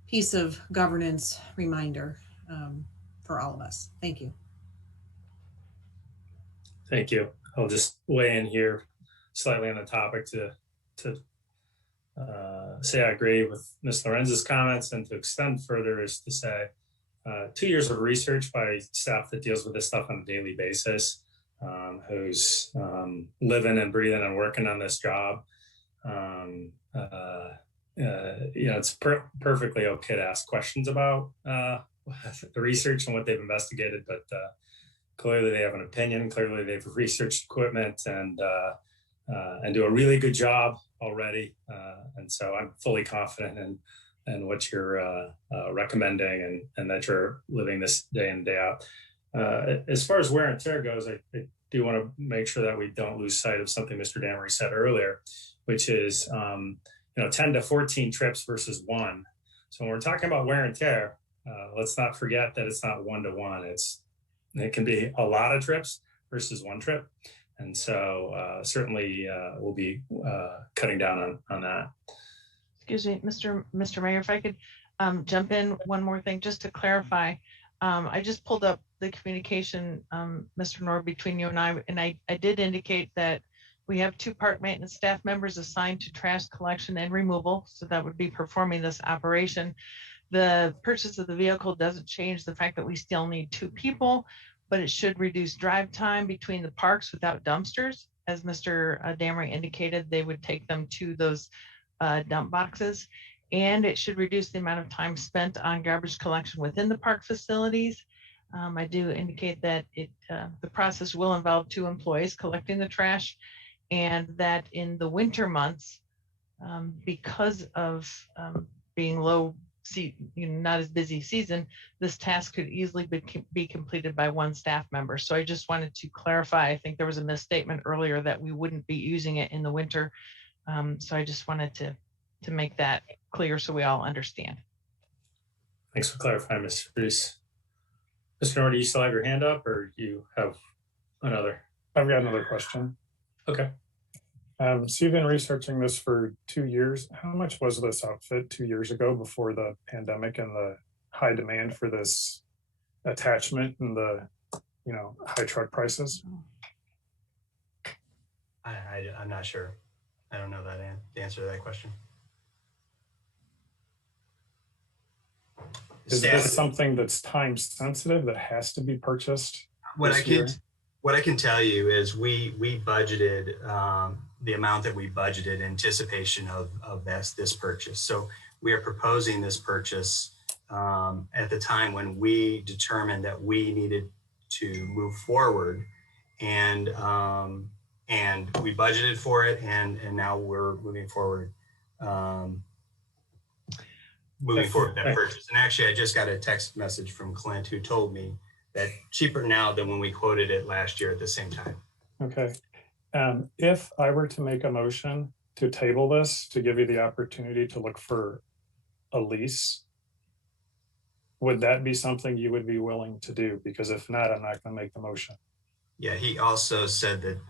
piece of governance reminder for all of us. Thank you. Thank you. I'll just weigh in here slightly on the topic to say I agree with Ms. Lorenz's comments, and to extend further is to say 2 years of research by staff that deals with this stuff on a daily basis, who's living and breathing and working on this job. It's perfectly okay to ask questions about the research and what they've investigated, but clearly they have an opinion. Clearly they've researched equipment and do a really good job already. And so I'm fully confident in what you're recommending and that you're living this day in, day out. As far as wear and tear goes, I do want to make sure that we don't lose sight of something Mr. Damry said earlier, which is 10 to 14 trips versus one. So when we're talking about wear and tear, let's not forget that it's not 1-to-1. It can be a lot of trips versus one trip. And so certainly we'll be cutting down on that. Excuse me, Mr. Mayor, if I could jump in one more thing, just to clarify. I just pulled up the communication, Mr. Nord, between you and I did indicate that we have 2 park maintenance staff members assigned to trash collection and removal. So that would be performing this operation. The purchase of the vehicle doesn't change the fact that we still need 2 people, but it should reduce drive time between the parks without dumpsters. As Mr. Damry indicated, they would take them to those dump boxes, and it should reduce the amount of time spent on garbage collection within the park facilities. I do indicate that the process will involve 2 employees collecting the trash, and that in the winter months, because of being low, not as busy season, this task could easily be completed by 1 staff member. So I just wanted to clarify. I think there was a misstatement earlier that we wouldn't be using it in the winter. So I just wanted to make that clear so we all understand. Thanks for clarifying, Ms. Reese. Mr. Nord, do you still have your hand up, or do you have another? I've got another question. Okay. So you've been researching this for 2 years. How much was this outfit 2 years ago before the pandemic and the high demand for this attachment and the high truck prices? I'm not sure. I don't know the answer to that question. Is this something that's time sensitive that has to be purchased? What I can tell you is we budgeted the amount that we budgeted in anticipation of this purchase. So we are proposing this purchase at the time when we determined that we needed to move forward and we budgeted for it, and now we're moving forward. Moving forward with that purchase. And actually, I just got a text message from Clint who told me that cheaper now than when we quoted it last year at the same time. Okay. If I were to make a motion to table this, to give you the opportunity to look for a lease, would that be something you would be willing to do? Because if not, I'm not going to make the motion. Yeah, he also said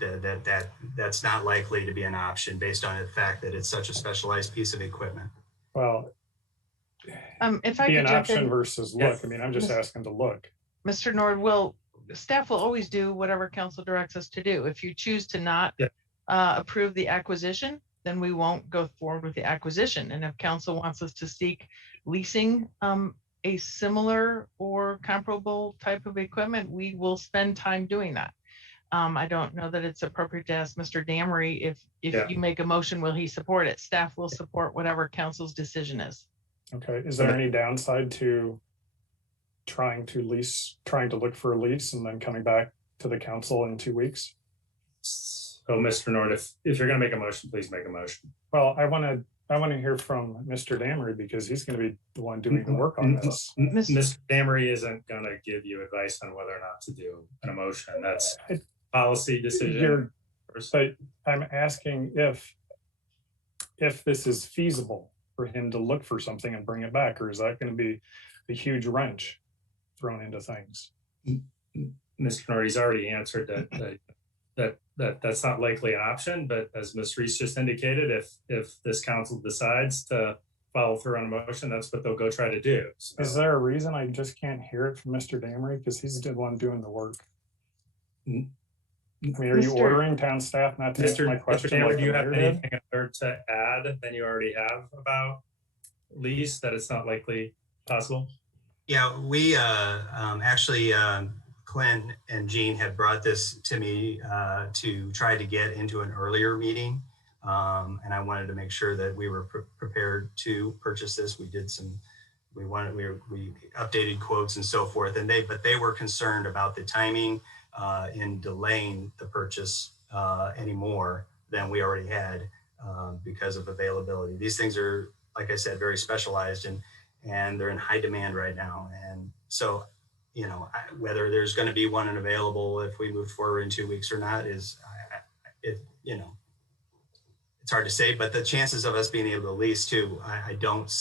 that's not likely to be an option based on the fact that it's such a specialized piece of equipment. Well, if I be could an jump option in, versus look. I mean, I'm just asking to look. Mr. Nord, staff will always do whatever council directs us to do. If you choose to not approve the acquisition, then we won't go forward with the acquisition. And if council wants us to seek leasing a similar or comparable type of equipment, we will spend time doing that. I don't know that it's appropriate to ask Mr. Damery if you make a motion, will he support it? Staff will support whatever council's decision is. Okay. Is there any downside to trying to look for a lease and then coming back to the council in 2 weeks? So, Mr. Nord, if you're going to make a motion, please make a motion. Well, I want to hear from Mr. Damery because he's going to be the one doing the work on this. Mr. Damery isn't going to give you advice on whether or not to do an emotion. That's a policy decision. But I'm asking if this is feasible for him to look for something and bring it back, or is that going to be a huge wrench thrown into things? Mr. Nord, he's already answered that's not likely an option, but as Ms. Reese just indicated, if this council decides to follow through on a motion, that's what they'll go try to do. So. Is there a reason I just can't hear it from Mr. Damery? Because he's the one doing the work. I mean, are you ordering town staff not to answer my question? Mr. Damery, like do you have mayor did? anything other to add than you already have about lease, that it's not likely possible? Yeah, we actually, Clint and Jean had brought this to me to try to get into an earlier meeting. And I wanted to make sure that we were prepared to purchase this. We did we updated quotes and so forth. But they were concerned about the timing in delaying the purchase any more than we already had because of availability. These things are, like I said, very specialized and they're in high demand right now. And so, you know, whether there's going to be one available if we move forward in 2 weeks or not is, you know, it's hard to say, but the chances of us being able to lease too, I don't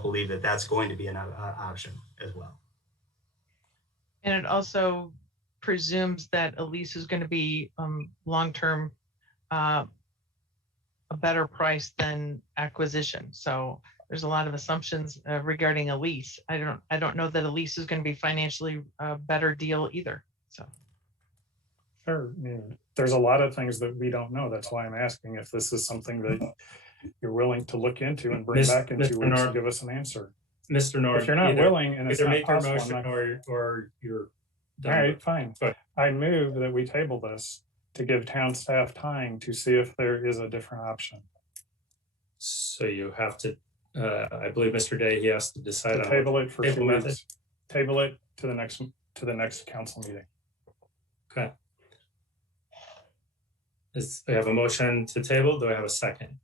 believe that that's going to be an option as well. And it also presumes that a lease is going to be long-term a better price than acquisition. So there's a lot of assumptions regarding a lease. I don't know that a lease is going to be financially a better deal either. So. Sure. I mean, there's a lot of things that we don't know. That's why I'm asking if this is something that you're willing to look into and bring back in 2 weeks and give us an answer. Mr. Nord, if you're not willing and it's either not make your possible, motion or you're done. All right, fine. But I move that we table this to give town staff time to see if there is a different option. So you have to, I believe Mr. Day, he has to decide to on table it for 2 method. weeks. Table it to the next council meeting. Okay. I have a motion to table. Do I have a second?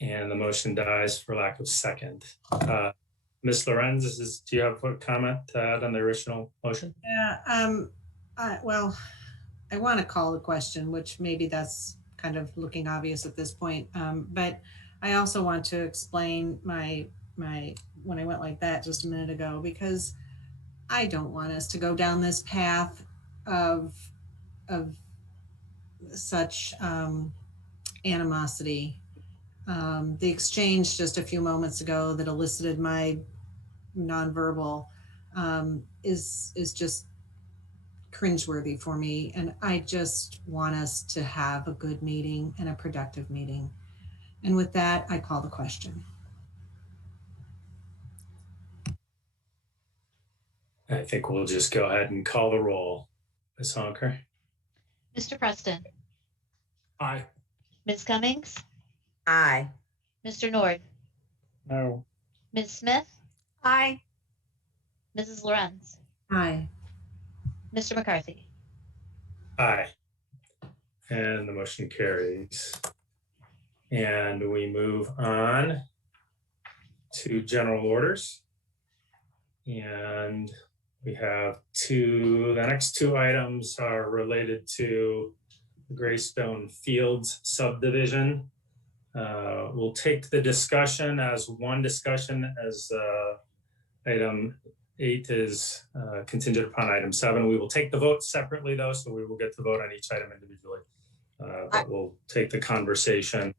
And the motion dies for lack of second. Ms. Lorenz, do you have a comment to add on the original motion? Yeah, well, I want to call the question, which maybe that's kind of looking obvious at this point. But I also want to explain my when I went like that just a minute ago, because I don't want us to go down this path of such animosity. The exchange just a few moments ago that elicited my nonverbal is just cringeworthy for me. And I just want us to have a good meeting and a productive meeting. And with that, I call the question. I think we'll just go ahead and call the roll. Ms. Honker? Mr. Preston? Aye. Ms. Cummings? Aye. Mr. Nord? No. Ms. Smith? Aye. Mrs. Lorenz, Aye. Mr. McCarthy. Aye. And the motion carries. And we move on to general orders. And we have the next two items are related to the Greystone Fields subdivision. We'll take the discussion as one discussion, as item 8 is contingent upon item 7. We will take the vote separately though, so we will get to vote on each item individually. But we'll take the conversation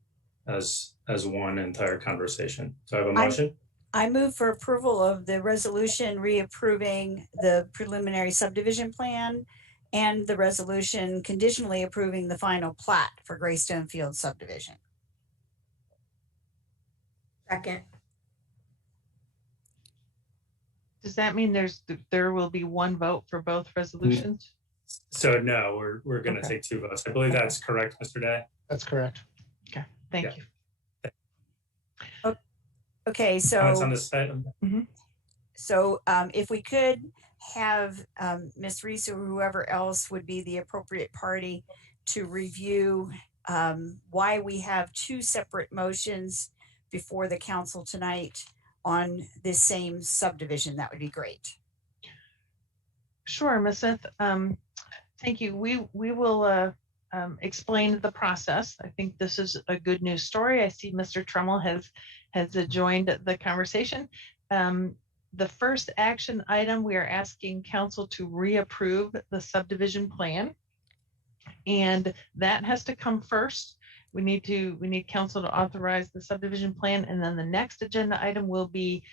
as one entire conversation. So I have a motion. I move for approval of the resolution reapproving the preliminary subdivision plan and the resolution conditionally approving the final plat for Greystone Fields subdivision. Second. Does that mean there will be one vote for both resolutions? So no, we're going to Okay. take 2 votes. I believe that's correct, Mr. Day. That's correct. Okay, thank Yeah. you. Okay, Comments on so this item? if we could have Ms. Reese or whoever else would be the appropriate party to review why we have 2 separate motions before the council tonight on this same subdivision, that would be great. Sure, Ms. Smith. Thank you. We will explain the process. I think this is a good news story. I see Mr. Trummel has joined the conversation. The first action item, we are asking council to reapprove the subdivision plan. And that has to come first. We need council to authorize the subdivision plan. And then the next agenda item will be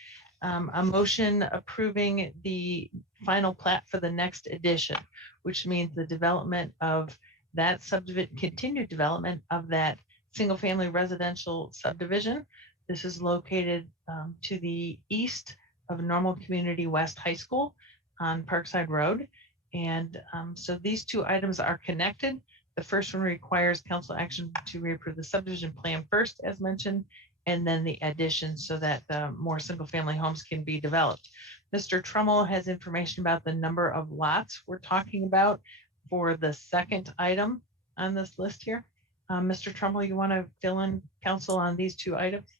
a motion approving the final plat for the next edition, which means the development of that subdivision, continued development of that single family residential subdivision. This is located to the east of Normal Community West High School on Parkside Road. And so these 2 items are connected. The first one requires council action to reapprove the subdivision plan first, as mentioned, and then the addition so that more single family homes can be developed. Mr. Trummel has information about the number of lots we're talking about for the second item on this list here. Mr. Trummel, you want to fill in council on these 2 items?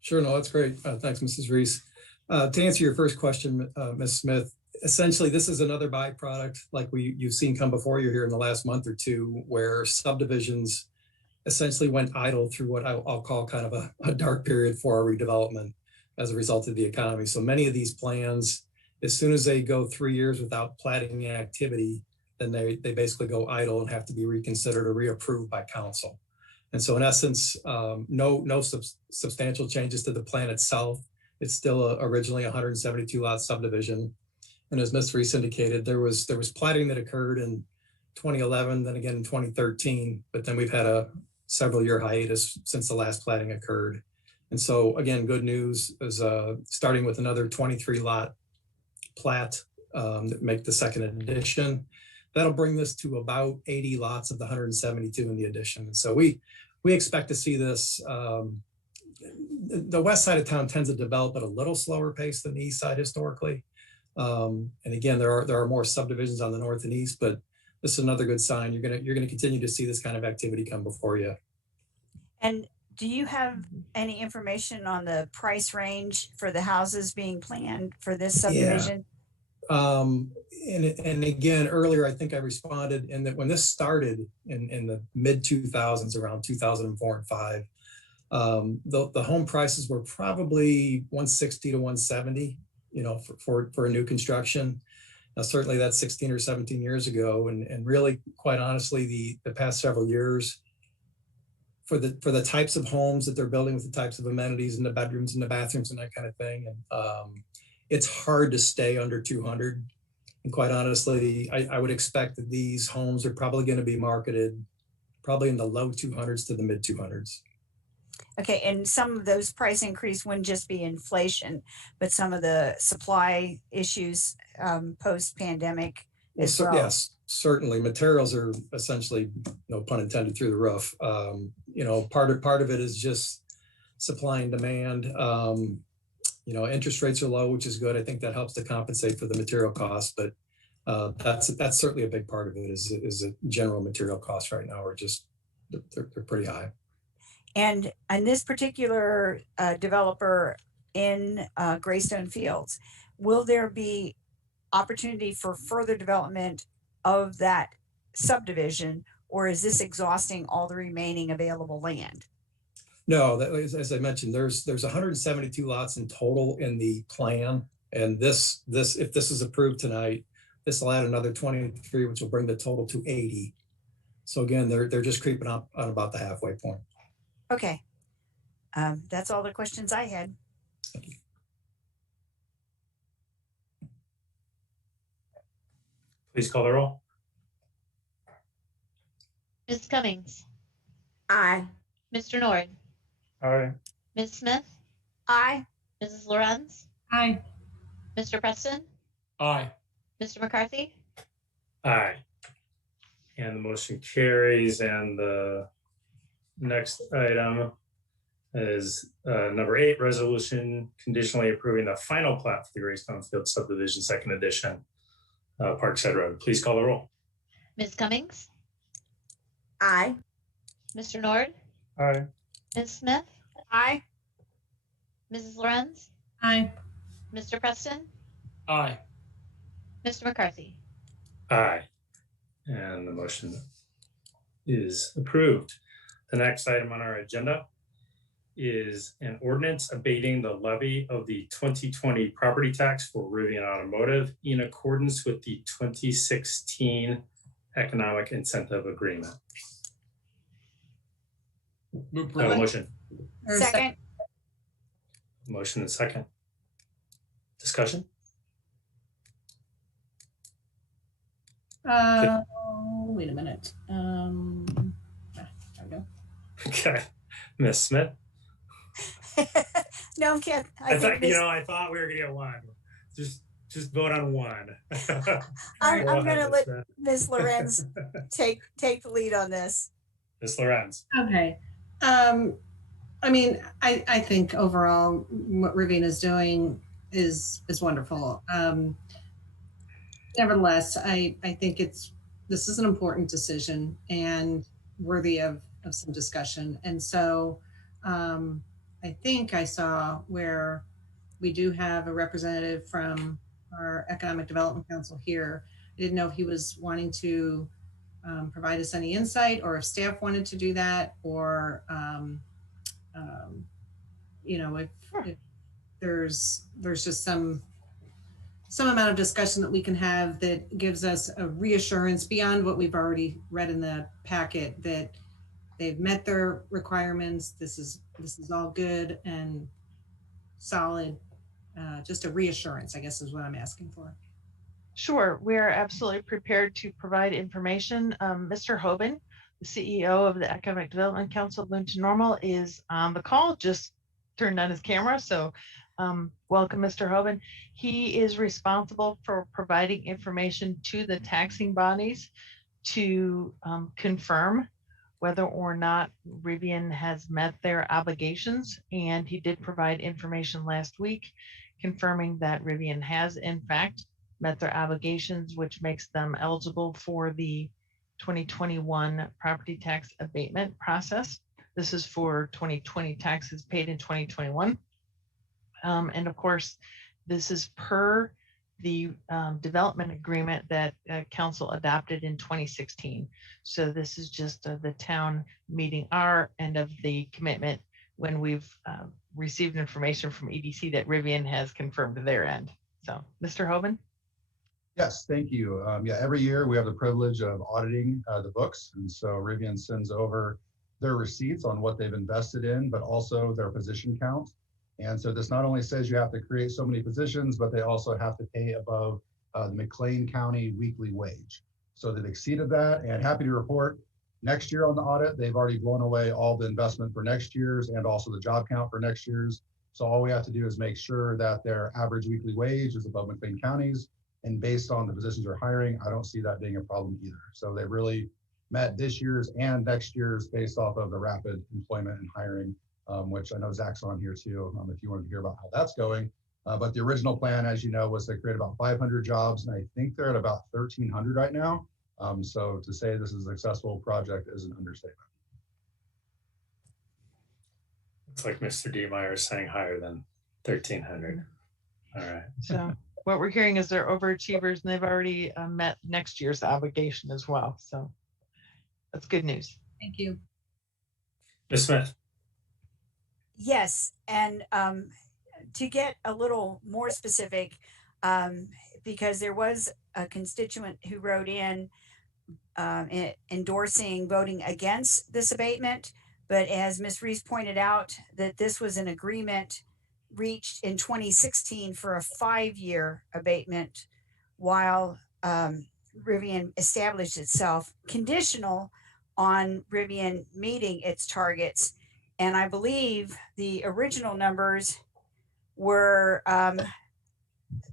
Sure, no, that's great. Thanks, Mrs. Reese. To answer your first question, Ms. Smith, essentially this is another byproduct like you've seen come before you here in the last month or 2, where subdivisions essentially went idle through what I'll call kind of a dark period for our redevelopment as a result of the economy. So many of these plans, as soon as they go 3 years without platting activity, then they basically go idle and have to be reconsidered or reapproved by council. And so in essence, no substantial changes to the plan itself. It's still originally 172 lot subdivision. And as Ms. Reese indicated, there was platting that occurred in 2011, then again in 2013, but then we've had a several year hiatus since the last platting occurred. And so again, good news is starting with another 23 lot plat that make the second edition. That'll bring this to about 80 lots of the 172 in the addition. And so we expect to see this. The west side of town tends to develop at a little slower pace than the east side historically. And again, there are more subdivisions on the north and east, but this is another good sign. You're gonna continue to see this kind of activity come before you. And do you have any information on the price range for the houses being planned for this subdivision? And again, earlier, I think I responded in that when this started in the mid 2000s, around 2004 and 5, the home prices were probably 160 to 170, for a new construction. Now, certainly that's 16 or 17 years ago. And really, quite honestly, the past several years, for the types of homes that they're building with the types of amenities in the bedrooms and the bathrooms and that kind of thing, and it's hard to stay under 200. And quite honestly, I would expect that these homes are probably going to be marketed probably in the low 200s to the mid 200s. Okay, and some of those price increase wouldn't just be inflation, but some of the supply issues post-pandemic as well. Yes, certainly. Materials are essentially, no pun intended, through the roof. Part of it is just supply and demand. Interest rates are low, which is good. I think that helps to compensate for the material costs, but that's certainly a big part of it is the general material costs right now are just, they're pretty high. And this particular developer in Greystone Fields, will there be opportunity for further development of that subdivision, or is this exhausting all the remaining available land? No, as I mentioned, there's 172 lots in total in the plan. And this if this is approved tonight, this will add another 23, which will bring the total to 80. So again, they're just creeping up on about the halfway point. Okay. That's all the questions I had. Please call the roll. Ms. Cummings, Aye. Mr. Nord, Aye. Ms. Smith, Aye. Mrs. Lorenz, Aye. Mr. Preston, Aye. Mr. McCarthy. Aye. And the motion carries. And the next item is number 8, resolution conditionally approving the final plat for the Greystone Field subdivision, second edition, Parkside Road. Please call the roll. Ms. Cummings, Aye. Mr. Nord, Aye. Ms. Smith, Aye. Mrs. Lorenz, Aye. Mr. Preston, Aye. Mr. McCarthy. Aye. And the motion is approved. The next item on our agenda is an ordinance abating the levy of the 2020 property tax for Rivian Automotive in accordance with the 2016 Economic Incentive Agreement. Move Have a approval. motion. Second. Motion and second. Discussion? Wait a minute. There we go. Okay. Ms. Smith? No, Ken. I thought, I thought we were gonna get one. Just vote on one. I'm Go gonna ahead, let Ms. Ms. Lorenz take the lead on this. Ms. Lorenz. Okay. I mean, I think overall what Rivian is doing is wonderful. Nevertheless, I think this is an important decision and worthy of some discussion. And so I think I saw where we do have a representative from our Economic Development Council here. I didn't know if he was wanting to provide us any insight, or if staff wanted to do that, or if there's just some amount of discussion that we can have that gives us a reassurance beyond what we've already read in the packet that they've met their requirements. This is all good and solid. Just a reassurance, I guess, is what I'm asking for. Sure, we are absolutely prepared to provide information. Mr. Hoban, the CEO of the Economic Development Council of Bloomington Normal, is on the call, just turned on his camera. So welcome, Mr. Hoban. He is responsible for providing information to the taxing bodies to confirm whether or not Rivian has met their obligations. And he did provide information last week confirming that Rivian has in fact met their obligations, which makes them eligible for the 2021 property tax abatement process. This is for 2020 taxes paid in 2021. And of course, this is per the development agreement that council adopted in 2016. So this is just the town meeting our end of the commitment when we've received information from EDC that Rivian has confirmed their end. So, Mr. Hoban? Yes, thank you. Yeah, every year we have the privilege of auditing the books. And so Rivian sends over their receipts on what they've invested in, but also their position count. And so this not only says you have to create so many positions, but they also have to pay above the McLean County weekly wage. So they've exceeded that, and happy to report next year on the audit, they've already blown away all the investment for next year's and also the job count for next year's. So all we have to do is make sure that their average weekly wage is above McLean County's. And based on the positions they're hiring, I don't see that being a problem either. So they really met this year's and next year's based off of the rapid employment and hiring which I know Zach's on here too, if you wanted to hear about how that's going. But the original plan, as you know, was to create about 500 jobs, and I think they're at about 1,300 right now. So to say this is a successful project is an understatement. It's like Mr. Demeyer is saying higher than 1,300. All right. So what we're hearing is they're overachievers and they've already met next year's obligation as well. So that's good news. Thank you. Ms. Smith. Yes, and to get a little more specific, because there was a constituent who wrote in endorsing voting against this abatement, but as Ms. Reese pointed out, that this was an agreement reached in 2016 for a 5-year abatement, while Rivian established itself conditional on Rivian meeting its targets. And I believe the original numbers were an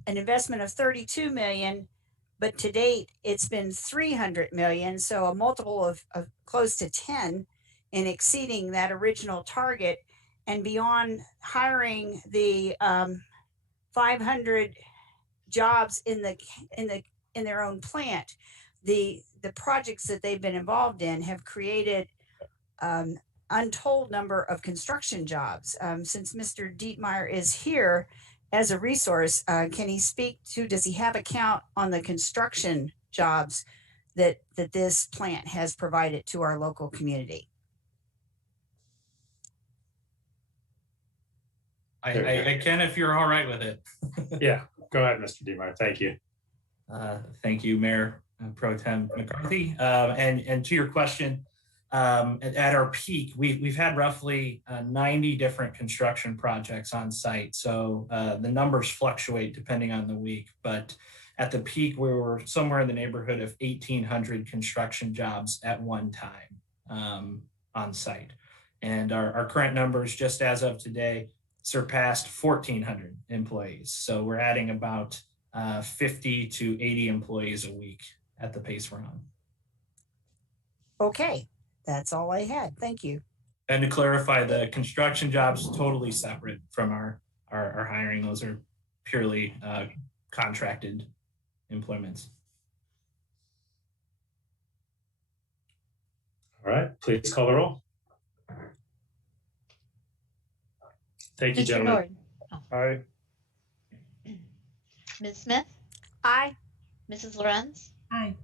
investment of 32 million, but to date it's been 300 million. So a multiple of close to 10 in exceeding that original target. And beyond hiring the 500 jobs in their own plant, the projects that they've been involved in have created untold number of construction jobs. Since Mr. Dietmeyer is here as a resource, can he speak to, does he have a count on the construction jobs that this plant has provided to our local community? I can, if you're all right with it. Yeah, go ahead, Mr. Demeyer. Thank you. Thank you, Mayor Pro Tem McCarthy. And to your question, at our peak, we've had roughly 90 different construction projects on site. So the numbers fluctuate depending on the week, but at the peak, we were somewhere in the neighborhood of 1,800 construction jobs at one time on site. And our current numbers, just as of today, surpassed 1,400 employees. So we're adding about 50 to 80 employees a week at the pace we're on. Okay, that's all I had. Thank you. And to clarify, the construction jobs totally separate from our hiring. Those are purely contracted employments. All right, please call the roll. Thank you, Mr. gentlemen. Nord. Aye. Ms. Smith, Aye. Mrs. Lorenz, Aye.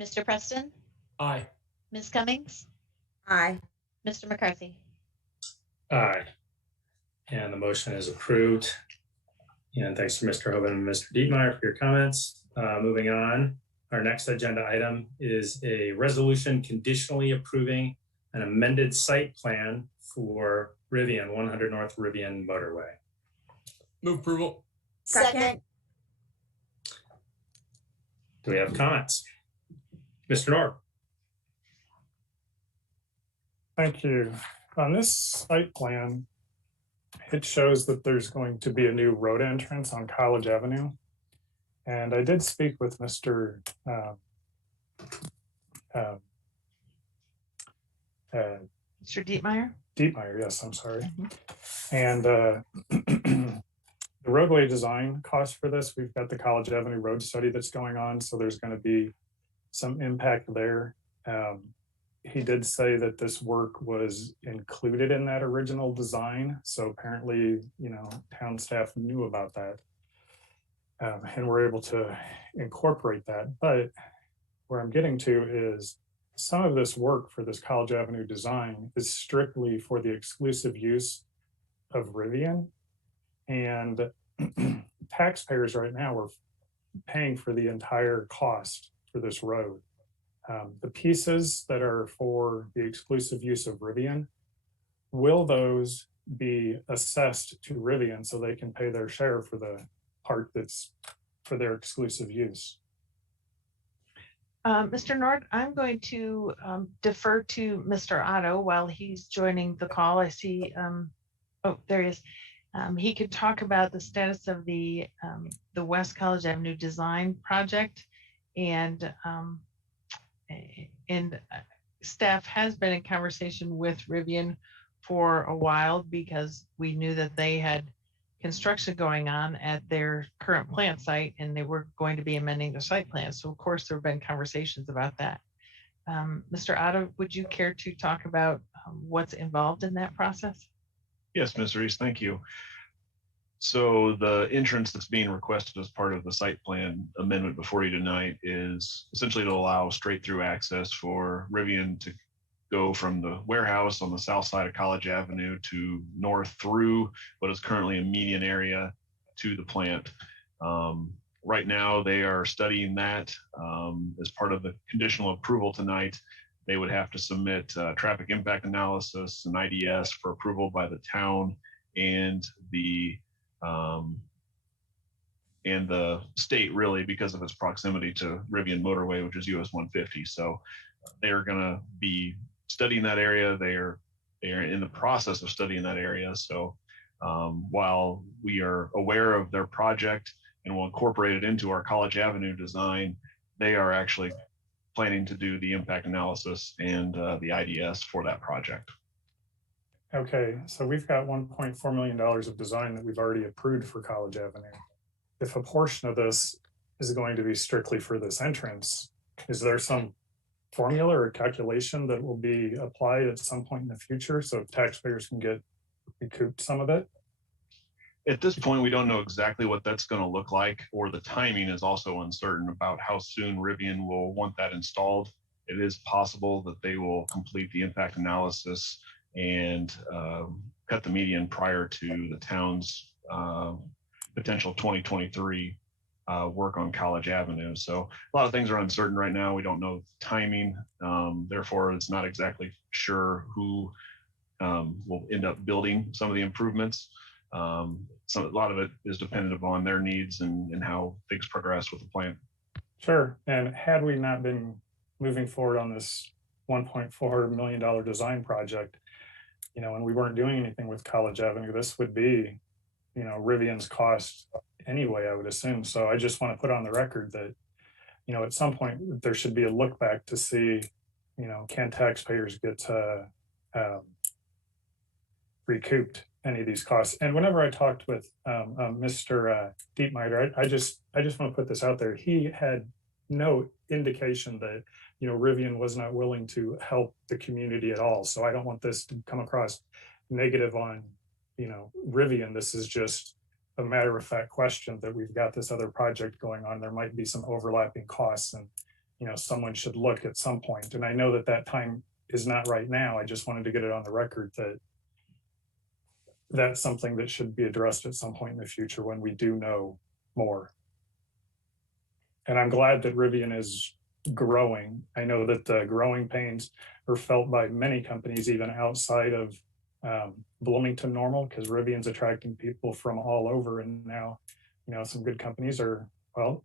Mr. Preston, Aye. Ms. Cummings, Aye. Mr. McCarthy. Aye. And the motion is approved. And thanks to Mr. Hoban and Mr. Dietmeyer for your comments. Moving on, our next agenda item is a resolution conditionally approving an amended site plan for Rivian, 100 North Rivian Motorway. Move approval. Second. Do we have comments? Mr. Nord? Thank you. On this site plan, it shows that there's going to be a new road entrance on College Avenue. And I did speak with Mr. Mr. Dietmeyer? Dietmeyer, yes, I'm sorry. And the roadway design cost for this, we've got the College Avenue road study that's going on, so there's going to be some impact there. He did say that this work was included in that original design, so apparently, you know, town staff knew about that and were able to incorporate that. But where I'm getting to is some of this work for this College Avenue design is strictly for the exclusive use of Rivian, and taxpayers right now are paying for the entire cost for this road. The pieces that are for the exclusive use of Rivian, will those be assessed to Rivian so they can pay their share for the part that's for their exclusive use? Mr. Nord, I'm going to defer to Mr. Otto while he's joining the call. I see, oh, there he is. He could talk about the status of the West College Avenue design project, and staff has been in conversation with Rivian for a while because we knew that they had construction going on at their current plant site and they were going to be amending the site plan. So of course there have been conversations about that. Mr. Otto, would you care to talk about what's involved in that process? Yes, Ms. Reese, thank you. So the entrance that's being requested as part of the site plan amendment before you tonight is essentially to allow straight through access for Rivian to go from the warehouse on the south side of College Avenue to north through what is currently a median area to the plant. Right now, they are studying that as part of the conditional approval tonight. They would have to submit traffic impact analysis and IDS for approval by the town and the state, really, because of its proximity to Rivian Motorway, which is US 150. So they are going to be studying that area. They are in the process of studying that area. So while we are aware of their project and will incorporate it into our College Avenue design, they are actually planning to do the impact analysis and the IDS for that project. Okay, so we've got $1.4 million of design that we've already approved for College Avenue. If a portion of this is going to be strictly for this entrance, is there some formula or calculation that will be applied at some point in the future so taxpayers can get recouped some of it? At this point, we don't know exactly what that's going to look like, or the timing is also uncertain about how soon Rivian will want that installed. It is possible that they will complete the impact analysis and cut the median prior to the town's potential 2023 work on College Avenue. So a lot of things are uncertain right now. We don't know the timing. Therefore, it's not exactly sure who will end up building some of the improvements. A lot of it is dependent upon their needs and how things progress with the plan. Sure. And had we not been moving forward on this $1.4 million design project, and we weren't doing anything with College Avenue, this would be, Rivian's cost anyway, I would assume. So I just want to put on the record that, at some point there should be a look back to see, can taxpayers get recouped any of these costs. And whenever I talked with Mr. Dietmeier, I just want to put this out there. He had no indication that, Rivian was not willing to help the community at all. So I don't want this to come across negative on, Rivian. This is just a matter of fact question that we've got this other project going on. There might be some overlapping costs and, someone should look at some point. And I know that that time is not right now. I just wanted to get it on the record that that's something that should be addressed at some point in the future when we do know more. And I'm glad that Rivian is growing. I know that the growing pains are felt by many companies, even outside of Bloomington Normal, because Rivian's attracting people from all over. And now, some good companies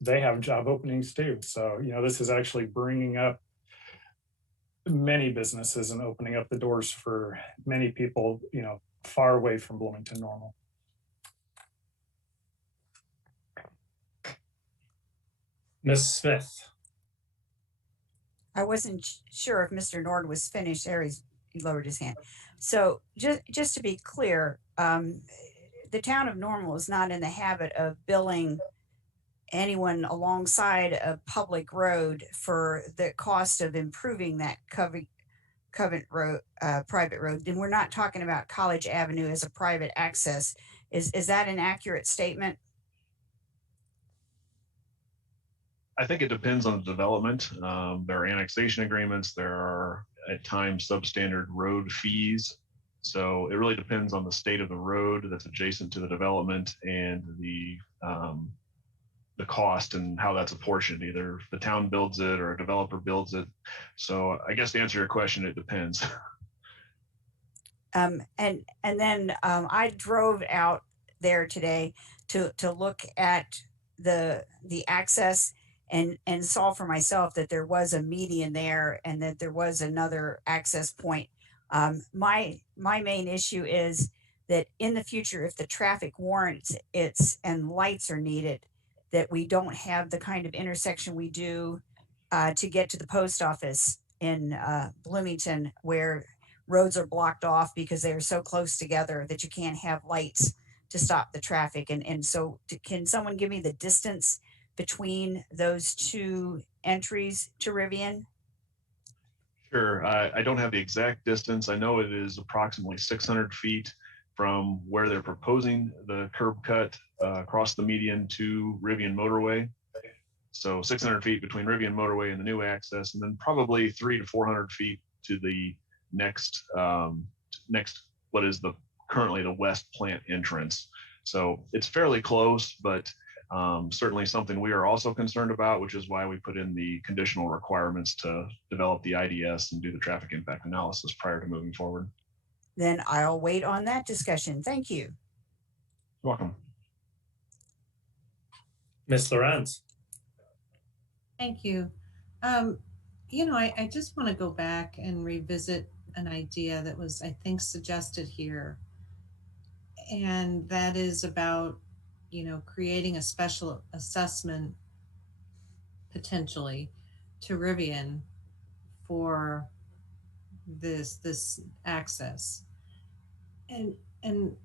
they have job openings too. So, this is actually bringing up many businesses and opening up the doors for many people, far away from Bloomington Normal. Ms. Smith. I wasn't sure if Mr. Nord was finished there. He lowered his hand. So just to be clear, the town of Normal is not in the habit of billing anyone alongside a public road for the cost of improving that Covent Road, private road. Then we're not talking about College Avenue as a private access. Is that an accurate statement? I think it depends on the development. There are annexation agreements. There are at times substandard road fees. So it really depends on the state of the road that's adjacent to the development and the cost and how that's apportioned. Either the town builds it or a developer builds it. So I guess to answer your question, it depends. And then I drove out there today to look at the access and saw for myself that there was a median there and that there was another access point. My main issue is that in the future, if the traffic warrants it and lights are needed, that we don't have the kind of intersection we do to get to the post office in Bloomington, where roads are blocked off because they are so close together that you can't have lights to stop the traffic. And so can someone give me the distance between those two entries to Rivian? Sure. I don't have the exact distance. I know it is approximately 600 feet from where they're proposing the curb cut across the median to Rivian Motorway. So 600 feet between Rivian Motorway and the new access, and then probably 300 to 400 feet to the next, what is currently the west plant entrance. So it's fairly close, but certainly something we are also concerned about, which is why we put in the conditional requirements to develop the IDS and do the traffic impact analysis prior to moving forward. Then I'll wait on that discussion. Thank you. You're welcome. Ms. Lorenz. Thank you. You know, I just want to go back and revisit an idea that was, I think, suggested here. And that is about, you know, creating a special assessment potentially to Rivian for this access. And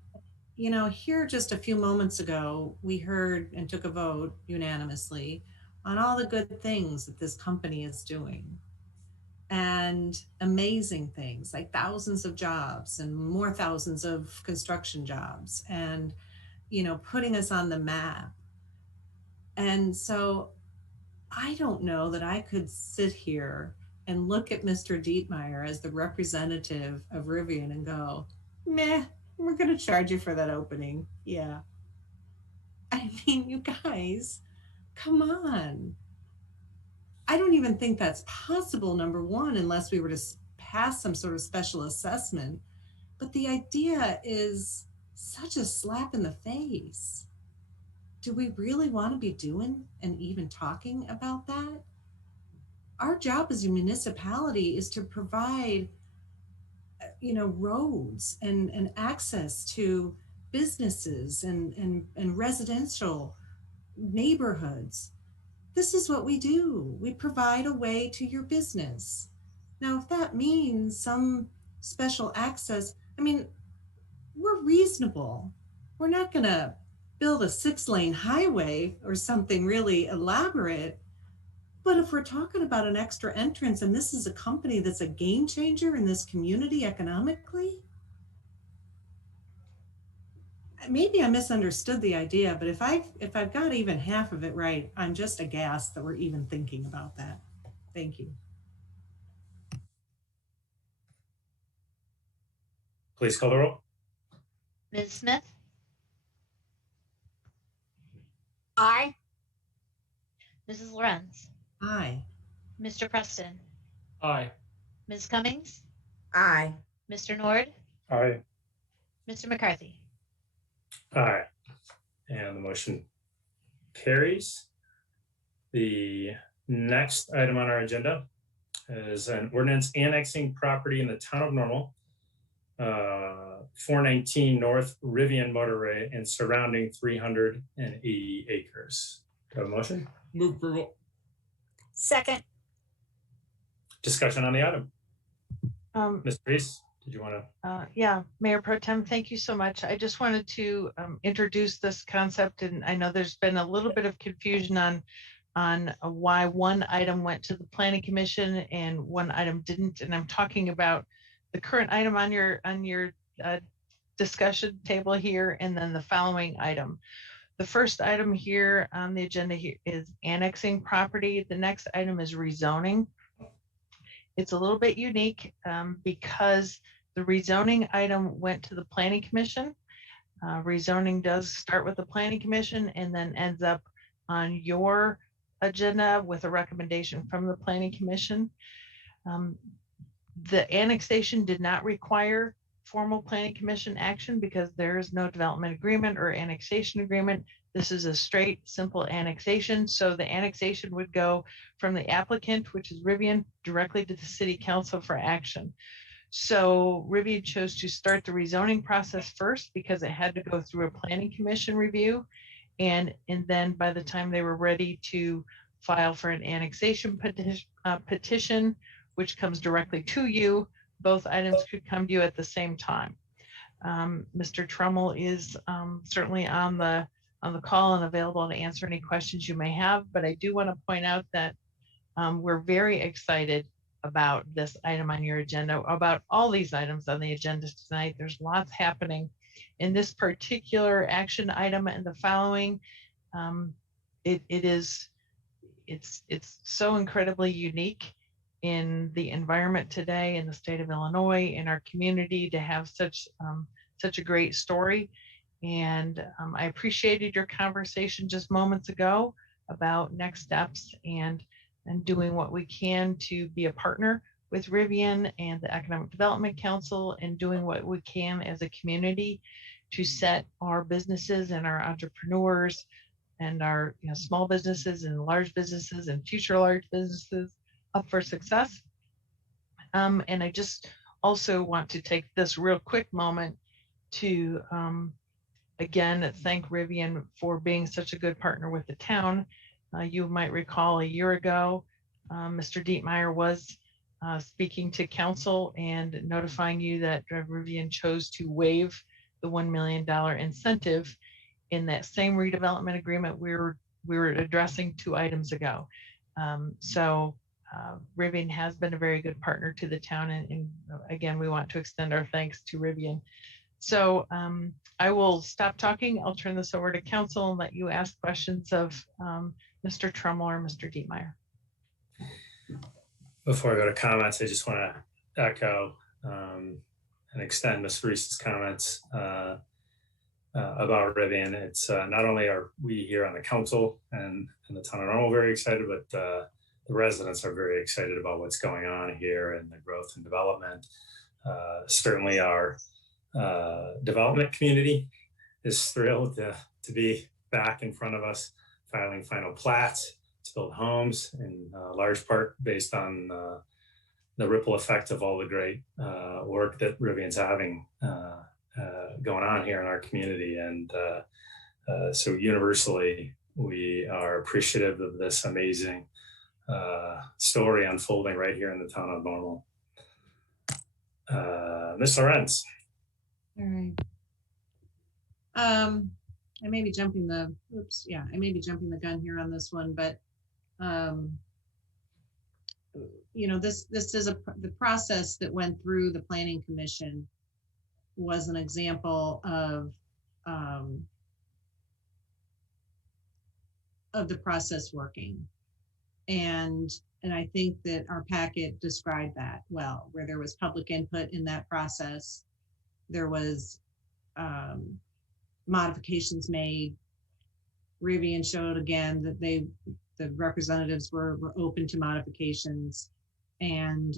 you know, here just a few moments ago, we heard and took a vote unanimously on all the good things that this company is doing, and amazing things like thousands of jobs and more thousands of construction jobs, and, you know, putting us on the map. And so I don't know that I could sit here and look at Mr. Dietmeyer as the representative of Rivian and go, meh, we're going to charge you for that opening. Yeah. I mean, you guys, come on. I don't even think that's possible, number one, unless we were to pass some sort of special assessment. But the idea is such a slap in the face. Do we really want to be doing and even talking about that? Our job as a municipality is to provide, you know, roads and access to businesses and residential neighborhoods. This is what we do. We provide a way to your business. Now, if that means some special access, I mean, we're reasonable. We're not going to build a 6-lane highway or something really elaborate. But if we're talking about an extra entrance and this is a company that's a game changer in this community economically, maybe I misunderstood the idea, but if I've got even half of it right, I'm just aghast that we're even thinking about that. Thank you. Please call the roll. Ms. Smith, Aye. Mrs. Lorenz, Aye. Mr. Preston, Aye. Ms. Cummings, Aye. Mr. Nord, Aye. Mr. McCarthy. Aye. And the motion carries. The next item on our agenda is an ordinance annexing property in the town of Normal, 419 North Rivian Motorway and surrounding 380 acres. Do I have a motion? Move approval. Second. Discussion on the item. Ms. Reese, did you want to? Yeah, Mayor Pro Tem, thank you so much. I just wanted to introduce this concept, and I know there's been a little bit of confusion on why one item went to the Planning Commission and one item didn't. And I'm talking about the current item on your discussion table here, and then the following item. The first item here on the agenda here is annexing property. The next item is rezoning. It's a little bit unique because the rezoning item went to the Planning Commission. Rezoning does start with the Planning Commission and then ends up on your agenda with a recommendation from the Planning Commission. The annexation did not require formal Planning Commission action because there is no development agreement or annexation agreement. This is a straight, simple annexation. So the annexation would go from the applicant, which is Rivian, directly to the City Council for action. So Rivian chose to start the rezoning process first because it had to go through a Planning Commission review. And then by the time they were ready to file for an annexation petition, which comes directly to you, both items could come to you at the same time. Mr. Trummel is certainly on the call and available to answer any questions you may have, but I do want to point out that we're very excited about this item on your agenda, about all these items on the agenda tonight. There's lots happening in this particular action item and the following. It's so incredibly unique in the environment today in the state of Illinois, in our community, to have such a great story. And I appreciated your conversation just moments ago about next steps and doing what we can to be a partner with Rivian and the Economic Development Council, and doing what we can as a community to set our businesses and our entrepreneurs and our small businesses and large businesses and future large businesses up for success. And I just also want to take this real quick moment to again thank Rivian for being such a good partner with the town. You might recall a year ago, Mr. Dietmeyer was speaking to council and notifying you that Rivian chose to waive the $1 million incentive in that same redevelopment agreement we were addressing 2 items ago. So Rivian has been a very good partner to the town, and again, we want to extend our thanks to Rivian. So I will stop talking. I'll turn this over to council and let you ask questions of Mr. Trummel or Mr. Dietmeyer. Before I go to comments, I just want to echo and extend Ms. Reese's comments about Rivian. It's not only are we here on the council and the town of Normal very excited, but the residents are very excited about what's going on here and the growth and development. Certainly our development community is thrilled to be back in front of us, filing final plats to build homes, in large part based on the ripple effect of all the great work that Rivian's having going on here in our community. And so universally, we are appreciative of this amazing story unfolding right here in the town of Normal. Ms. Lorenz. All right. I may be jumping the gun here on this one, but this is the process that went through the Planning Commission was an example of the process working, and I think that our packet described that well, where there was public input in that process, there was modifications made. Rivian showed again that the representatives were open to modifications, and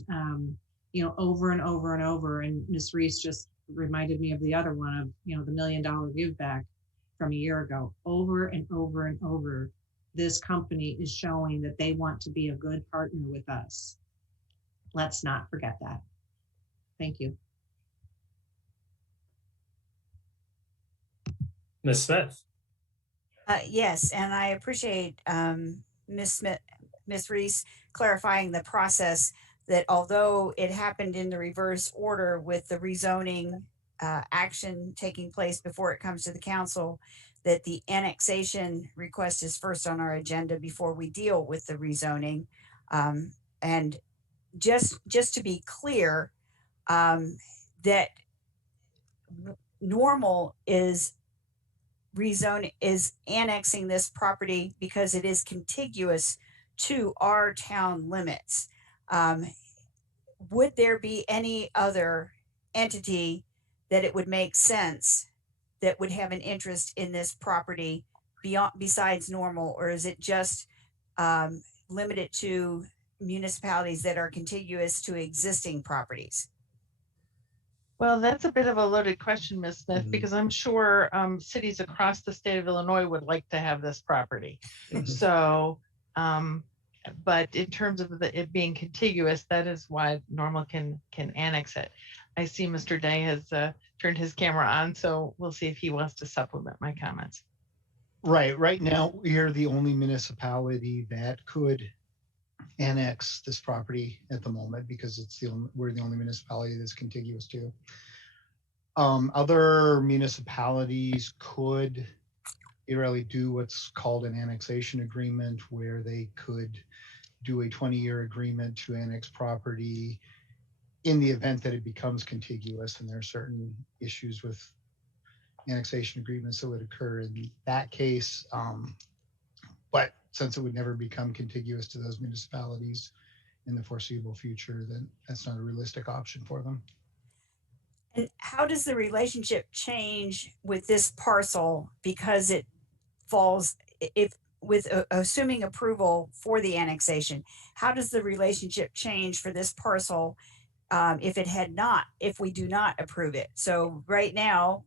over and over and over. And Ms. Reese just reminded me of the other one of the $1 million give back from a year ago. Over and over and over, this company is showing that they want to be a good partner with us. Let's not forget that. Thank you. Ms. Smith. Yes, and I appreciate Ms. Reese clarifying the process, that although it happened in the reverse order with the rezoning action taking place before it comes to the council, that the annexation request is first on our agenda before we deal with the rezoning. And just to be clear, that Normal is annexing this property because it is contiguous to our town limits. Would there be any other entity that it would make sense that would have an interest in this property besides Normal, or is it just limited to municipalities that are contiguous to existing properties? Well, that's a bit of a loaded question, Ms. Smith, because I'm sure cities across the state of Illinois would like to have this property. So, but in terms of it being contiguous, that is why Normal can annex it. I see Mr. Day has turned his camera on, so we'll see if he wants to supplement my comments. Right now, we are the only municipality that could annex this property at the moment because we're the only municipality that's contiguous to. Other municipalities could really do what's called an annexation agreement, where they could do a 20-year agreement to annex property in the event that it becomes contiguous, and there are certain issues with annexation agreements that would occur in that case. But since it would never become contiguous to those municipalities in the foreseeable future, then that's not a realistic option for them. And how does the relationship change with this parcel because it falls, if with assuming approval for the annexation, how does the relationship change for this parcel if we do not approve it? So right now,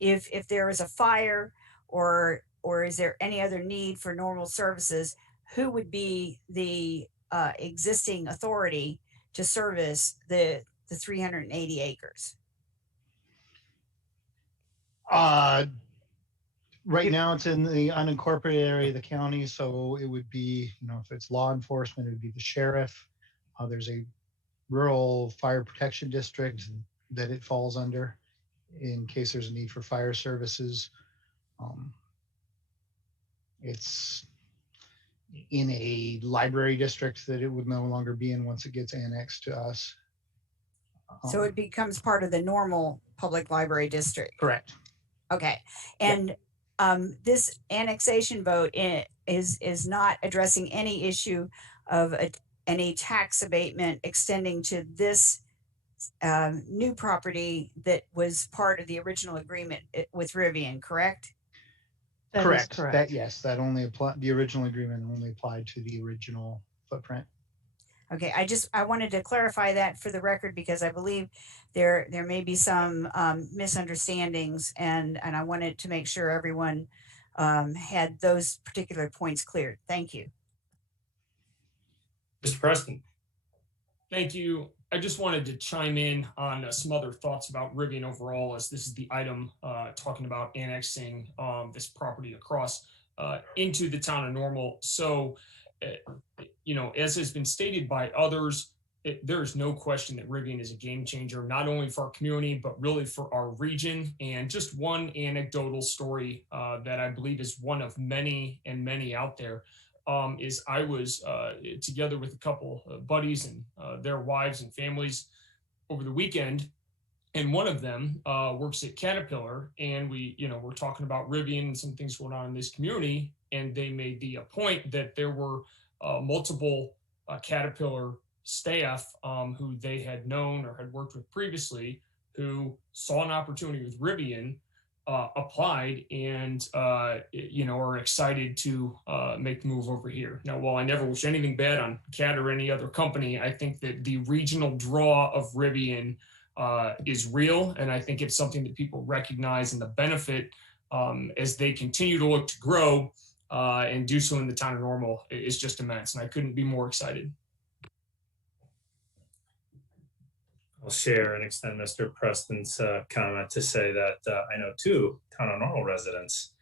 if there is a fire or is there any other need for normal services, who would be the existing authority to service the 380 acres? Right now it's in the unincorporated area of the county. So it would be, if it's law enforcement, it would be the sheriff. There's a rural fire protection district that it falls under in case there's a need for fire services. It's in a library district that it would no longer be in once it gets annexed to us. So it becomes part of the normal public library district. Correct. Okay. And this annexation vote is not addressing any issue of any tax abatement extending to this new property that was part of the original agreement with Rivian, correct? Correct. Yes, that only applied. The original agreement only applied to the original footprint. Okay, I wanted to clarify that for the record because I believe there may be some misunderstandings, and I wanted to make sure everyone had those particular points cleared. Thank you. Mr. Preston. Thank you. I just wanted to chime in on some other thoughts about Rivian overall, as this is the item talking about annexing this property across into the town of Normal. So, as has been stated by others, there is no question that Rivian is a game changer, not only for our community, but really for our region. And just one anecdotal story that I believe is one of many and many out there. Is I was together with a couple of buddies and their wives and families over the weekend, and one of them works at Caterpillar, and we're talking about Rivian and some things going on in this community, and they made the point that there were multiple Caterpillar staff who they had known or had worked with previously who saw an opportunity with Rivian, applied and are excited to make the move over here. Now, while I never wish anything bad on CAT or any other company, I think that the regional draw of Rivian is real, and I think it's something that people recognize, and the benefit as they continue to look to grow and do so in the town of Normal is just immense, and I couldn't be more excited. I'll share and extend Mr. Preston's comment to say that I know two town of Normal residents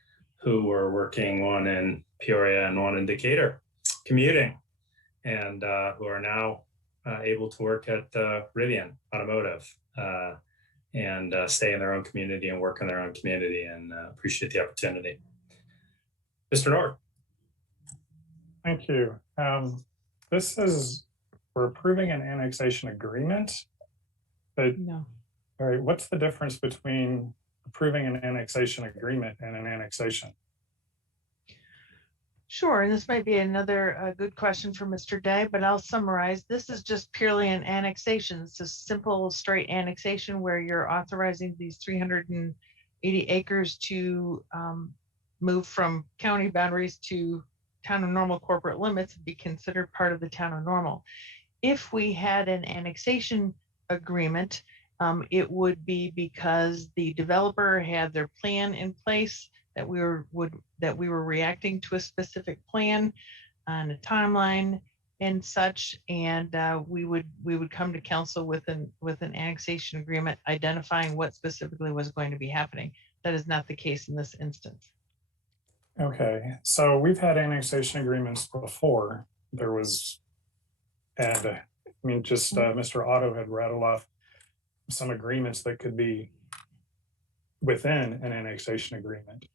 who were working, one in Peoria and one in Decatur, commuting, and who are now able to work at Rivian Automotive and stay in their own community and work in their own community, and appreciate the opportunity. Mr. Nord. Thank you. We're approving an annexation agreement. But, no. All right, what's the difference between approving an annexation agreement and an annexation? Sure, and this might be another good question for Mr. Day, but I'll summarize. This is just purely an annexation. It's a simple, straight annexation where you're authorizing these 380 acres to move from county boundaries to town of Normal corporate limits and be considered part of the town of Normal. If we had an annexation agreement, it would be because the developer had their plan in place, that we were reacting to a specific plan on a timeline and such, and we would come to council with an annexation agreement identifying what specifically was going to be happening. That is not the case in this instance. Okay, so we've had annexation agreements before, there was, and I mean, just Mr. Otto had rattled off some agreements that could be within an annexation agreement.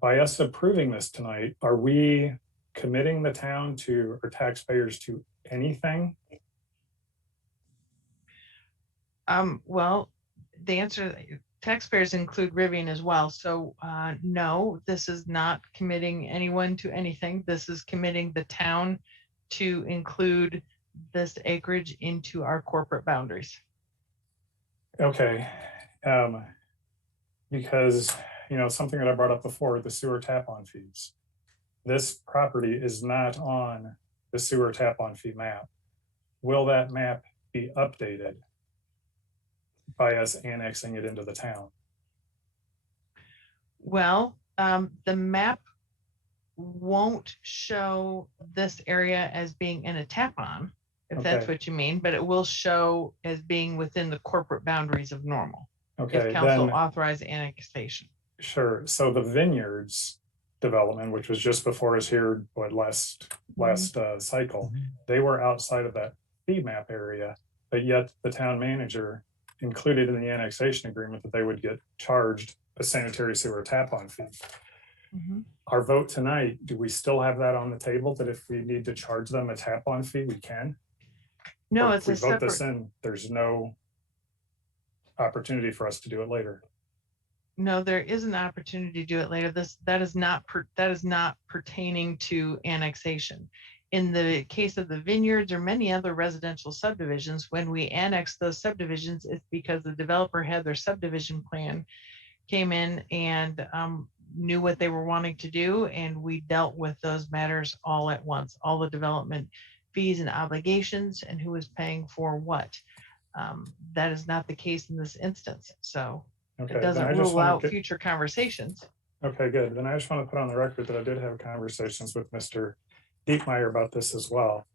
By us approving this tonight, are we committing the town to, or taxpayers to anything? Well, the answer, taxpayers include Rivian as well. So no, this is not committing anyone to anything. This is committing the town to include this acreage into our corporate boundaries. Okay, because, you know, something that I brought up before, the sewer tap-on fees. This property is not on the sewer tap-on fee map. Will that map be updated by us annexing it into the town? Well, the map won't show this area as being in a tap-on, if that's Okay. what you mean, but it will show as being within the corporate boundaries of normal. Okay, If council then- authorize annexation. Sure, so the vineyards development, which was just before us here, what, last cycle, they were outside of that fee map area, but yet the town manager included in the annexation agreement that they would get charged a sanitary sewer tap-on fee. Our vote tonight, do we still have that on the table, that if we need to charge them a tap-on fee, we can? No, Or it's if a we vote this separate, in, there's no opportunity for us to do it later. no, there is an opportunity to do it later. That is not pertaining to annexation. In the case of the vineyards or many other residential subdivisions, when we annex those subdivisions, it's because the developer had their subdivision plan, came in and knew what they were wanting to do, and we dealt with those matters all at once, all the development fees and obligations and who was paying for what. That is not the case in this instance. So Okay, it then I doesn't just rule wanna out get- future conversations. Okay, good. Then I just want to put on the record that I did have conversations with Mr. Diekmeyer about this as well.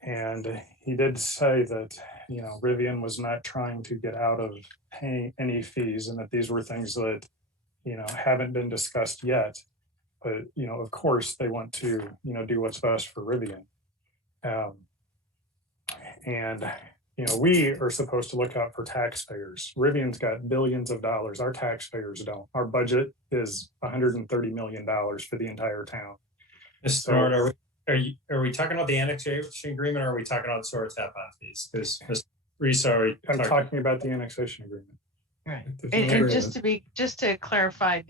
And he did say that, you know, Rivian was not trying to get out of paying any fees, and that these were things that, you know, haven't been discussed yet. But, you know, of course, they want to, you know, do what's best for Rivian. And, you know, we are supposed to look out for taxpayers. Rivian's got billions of dollars. Our taxpayers don't. Our budget is $130 million for the entire town. Mr. Nord, are we talking about the annexation agreement, or are we talking about sewer tap-on fees? Because Mr. Reese already. I'm talking about the annexation agreement. Right. The And vineyard- just to clarify,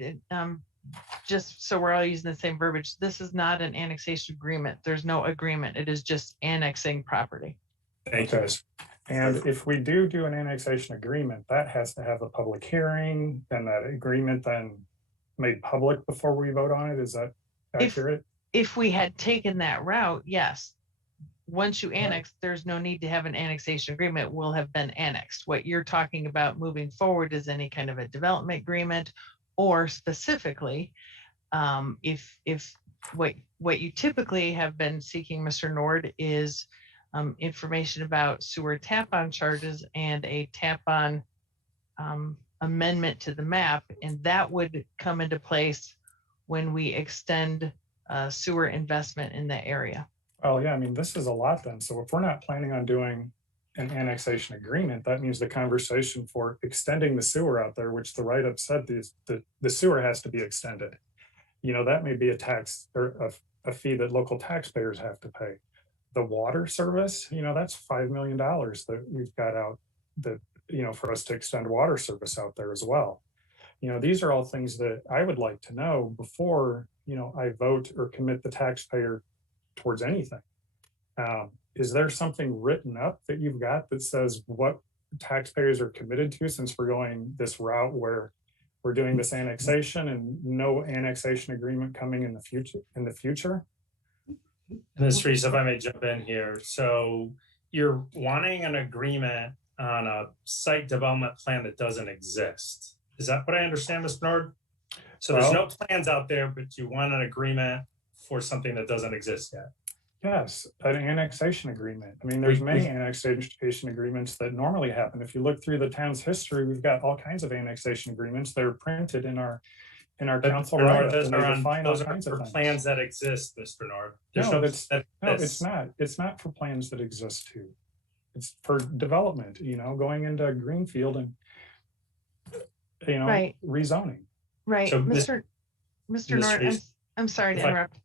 just so we're all using the same verbiage, this is not an annexation agreement. There's no agreement. It is just annexing property. Thank you. Okay. And if we do an annexation agreement, that has to have a public hearing, and that agreement then made public before we vote on it. Is that accurate? If we had taken that route, yes. Once you annex, there's no need to have an annexation agreement, will have been annexed. What you're talking about moving forward is any kind of a development agreement, or specifically, if what you typically have been seeking, Mr. Nord, is information about sewer tap-on charges and a tap-on amendment to the map, and that would come into place when we extend sewer investment in that area. Oh, yeah, I mean, this is a lot then. So if we're not planning on doing an annexation agreement, that means the conversation for extending the sewer out there, which the write-up said the sewer has to be extended. You know, that may be a tax or a fee that local taxpayers have to pay. The water service, you know, that's $5 million that we've got out that, you know, for us to extend water service out there as well. You know, these are all things that I would like to know before, you know, I vote or commit the taxpayer towards anything. Is there something written up that you've got that says what taxpayers are committed to, since we're going this route where we're doing this annexation and no annexation agreement coming in the future? Ms. Reese, if I may jump in here. So you're wanting an agreement on a site development plan that doesn't exist. Is that what I understand, Mr. Nord? So there's no plans out there, but you want an agreement for something that doesn't exist yet. Yes, an annexation agreement. I mean, there's many annexation agreements that normally happen. If you look through the town's history, we've got all kinds of annexation agreements. They're printed in our in our But council Mr. Nord, write-up, and they define all those are kinds of for things. plans that exist, Mr. Nord. There's No, no it's that no, it's exists. not. It's not for plans that exist too. It's for development, going into a greenfield and, Right. rezoning. Right, So, Mr. Nord, Reese, I'm sorry to if I- interrupt.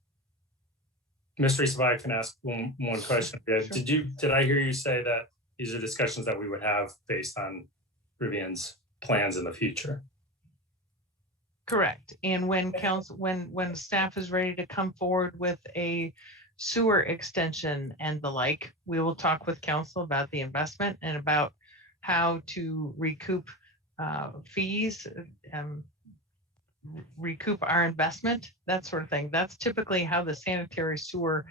Ms. Reese, if I can ask one question. Sure. Did I hear you say that these are discussions that we would have based on Rivian's plans in the future? Correct. And when council, when staff is ready to come forward with a sewer extension and the like, we will talk with council about the investment and about how to recoup fees, recoup our investment, that sort of thing. That's typically how the sanitary sewer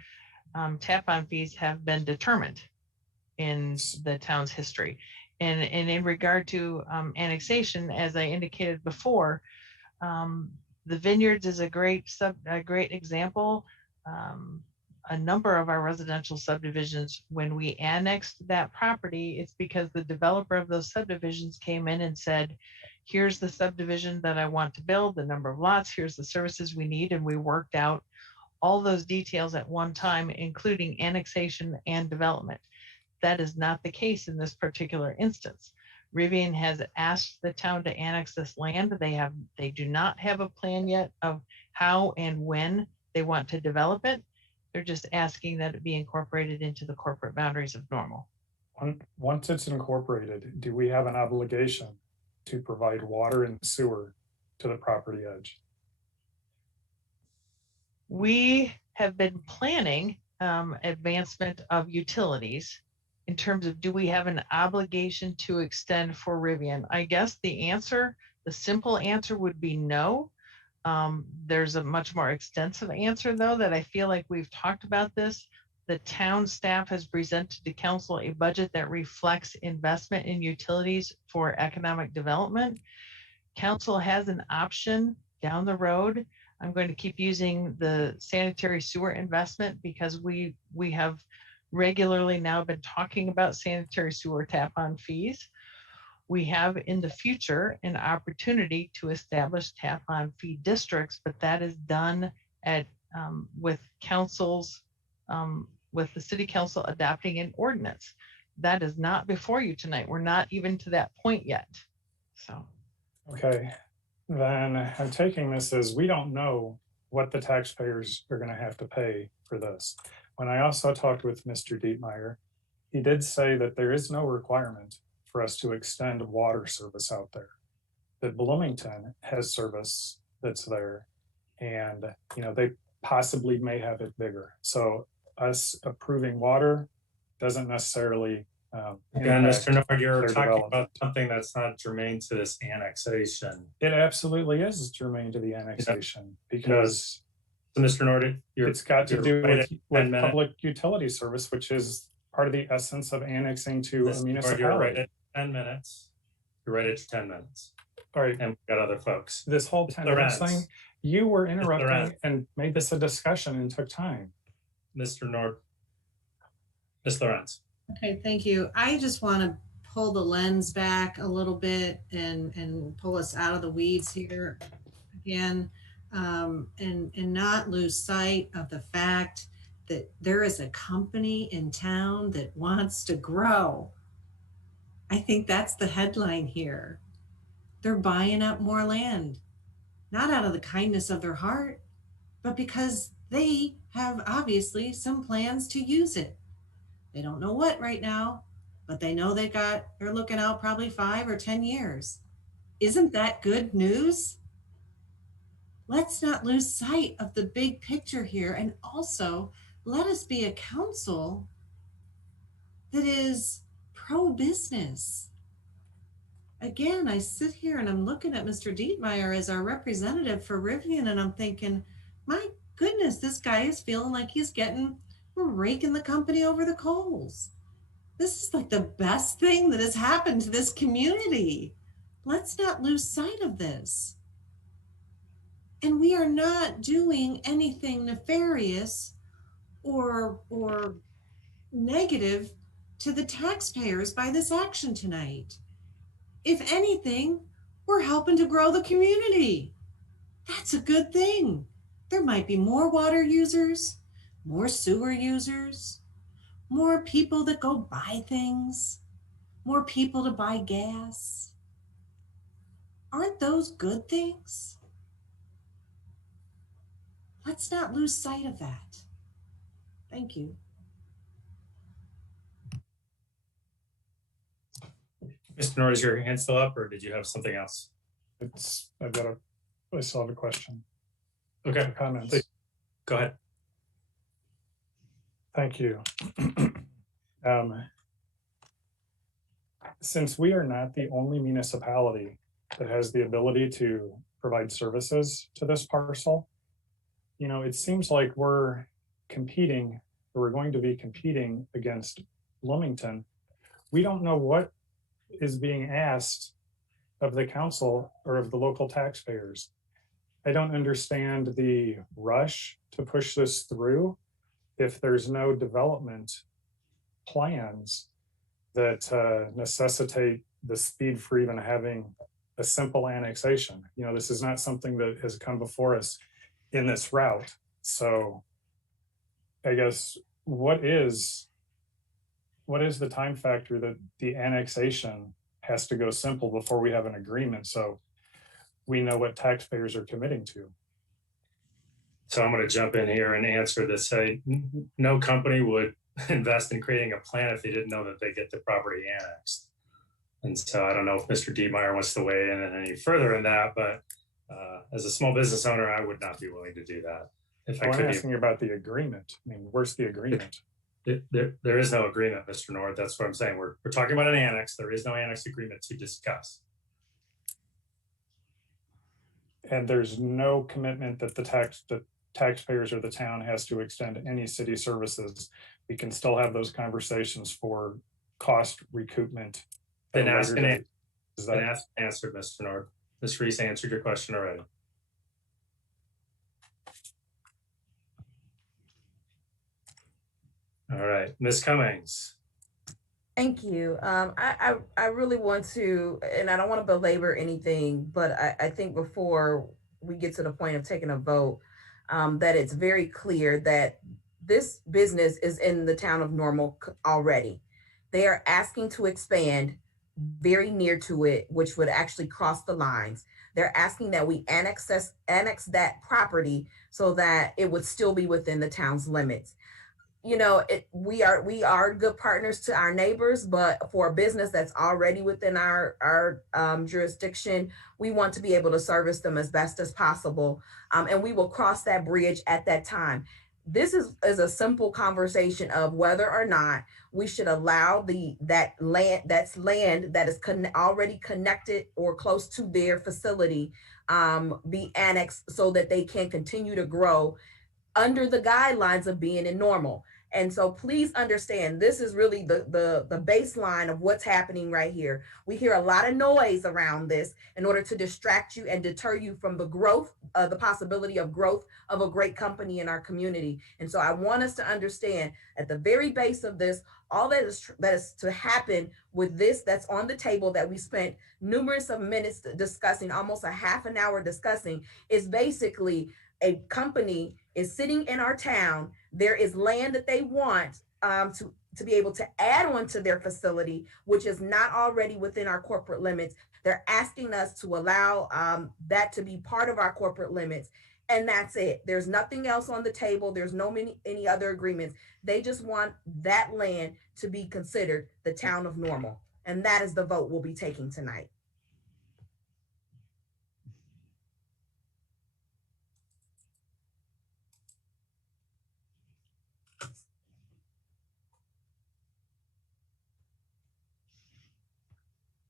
tap-on fees have been determined in the town's history. And in regard to annexation, as I indicated before, the vineyards is a great example. A number of our residential subdivisions, when we annexed that property, it's because the developer of those subdivisions came in and said, here's the subdivision that I want to build, the number of lots, here's the services we need. And we worked out all those details at one time, including annexation and development. That is not the case in this particular instance. Rivian has asked the town to annex this land. They do not have a plan yet of how and when they want to develop it. They're just asking that it be incorporated into the corporate boundaries of Normal. Once it's incorporated, do we have an obligation to provide water and sewer to the property edge? We have been planning advancement of utilities in terms of, do we have an obligation to extend for Rivian? I guess the simple answer would be no. There's a much more extensive answer though, that I feel like we've talked about this. The town staff has presented to council a budget that reflects investment in utilities for economic development. Council has an option down the road. I'm going to keep using the sanitary sewer investment because we have regularly now been talking about sanitary sewer tap-on fees. We have in the future an opportunity to establish tap-on fee districts, but that is done at with councils, with the city council adopting an ordinance. That is not before you tonight. We're not even to that point yet. So. Okay, then I'm taking this as we don't know what the taxpayers are going to have to pay for this. When I also talked with Mr. Dietmeyer, he did say that there is no requirement for us to extend water service out there. That Bloomington has service that's there, and they possibly may have it bigger. So us approving water doesn't necessarily Again, Mr. Nord, you're their talking development. about something that's not germane to this annexation. It absolutely is germane to the annexation because So, Mr. Nord, it's got to do right with, at 10 with minutes. public utility service, which is part of the essence of annexing to a Mr. Nord, municipality. you're right at 10 minutes. You're right at your 10 minutes. All right. And we've got other folks. This whole 10 Lorenz. minutes thing, you were interrupting Lorenz. and made this a discussion and took time. Mr. Nord. Ms. Lorenz. Okay, thank you. I just want to pull the lens back a little bit and pull us out of the weeds here again, and not lose sight of the fact that there is a company in town that wants to grow. I think that's the headline here. They're buying up more land, not out of the kindness of their heart, but because they have obviously some plans to use it. They don't know what right now, but they know they're looking out probably 5 or 10 years. Isn't that good news? Let's not lose sight of the big picture here. And also let us be a council that is pro-business. Again, I sit here and I'm looking at Mr. Dietmeyer as our representative for Rivian, and I'm thinking, my goodness, this guy is feeling like we're raking the company over the coals. This is like the best thing that has happened to this community. Let's not lose sight of this. And we are not doing anything nefarious or negative to the taxpayers by this action tonight. If anything, we're helping to grow the community. That's a good thing. There might be more water users, more sewer users, more people that go buy things, more people to buy gas. Aren't those good things? Let's not lose sight of that. Thank you. Mr. Nord, is your hand still up or did you have something else? I still have a question. Okay. Comments. Please. Go ahead. Thank you. Since we are not the only municipality that has the ability to provide services to this parcel, you know, it seems like we're competing, or we're going to be competing against Bloomington. We don't know what is being asked of the council or of the local taxpayers. I don't understand the rush to push this through if there's no development plans that necessitate the speed for even having a simple annexation. You know, this is not something that has come before us in this route. So I guess what is the time factor that the annexation has to go simple before we have an agreement, so we know what taxpayers are committing to? So I'm going to jump in here and answer this. Say no company would invest in creating a plan if they didn't know that they get the property annexed. And so I don't know if Mr. Dietmeyer wants to weigh in any further in that, but as a small business owner, I would not be willing to do that. If I I'm could asking about the agreement. I mean, where's the agreement? There is no agreement, Mr. North. That's what I'm saying. We're talking about an annex. There is no annex agreement to discuss. And there's no commitment that the taxpayers or the town has to extend any city services. We can still have those conversations for cost recoupment. Been asked and answered, Mr. Nord. Ms. Reese answered your question already. All right, Ms. Cummings. Thank you. I really want to, and I don't want to belabor anything, but I think before we get to the point of taking a vote, that it's very clear that this business is in the town of Normal already. They are asking to expand very near to it, which would actually cross the lines. They're asking that we annex that property so that it would still be within the town's limits. You know, we are good partners to our neighbors, but for a business that's already within our jurisdiction, we want to be able to service them as best as possible, and we will cross that bridge at that time. This is a simple conversation of whether or not we should allow that land that is already connected or close to their facility be annexed so that they can continue to grow under the guidelines of being in Normal. And so please understand, this is really the baseline of what's happening right here. We hear a lot of noise around this in order to distract you and deter you from the growth, the possibility of growth of a great company in our community. And so I want us to understand at the very base of this, all that is to happen with this that's on the table that we spent numerous of minutes discussing, almost a half an hour discussing, is basically a company is sitting in our town. There is land that they want to be able to add on to their facility, which is not already within our corporate limits. They're asking us to allow that to be part of our corporate limits. And that's it. There's nothing else on the table. There's any other agreements. They just want that land to be considered the town of Normal. And that is the vote we'll be taking tonight.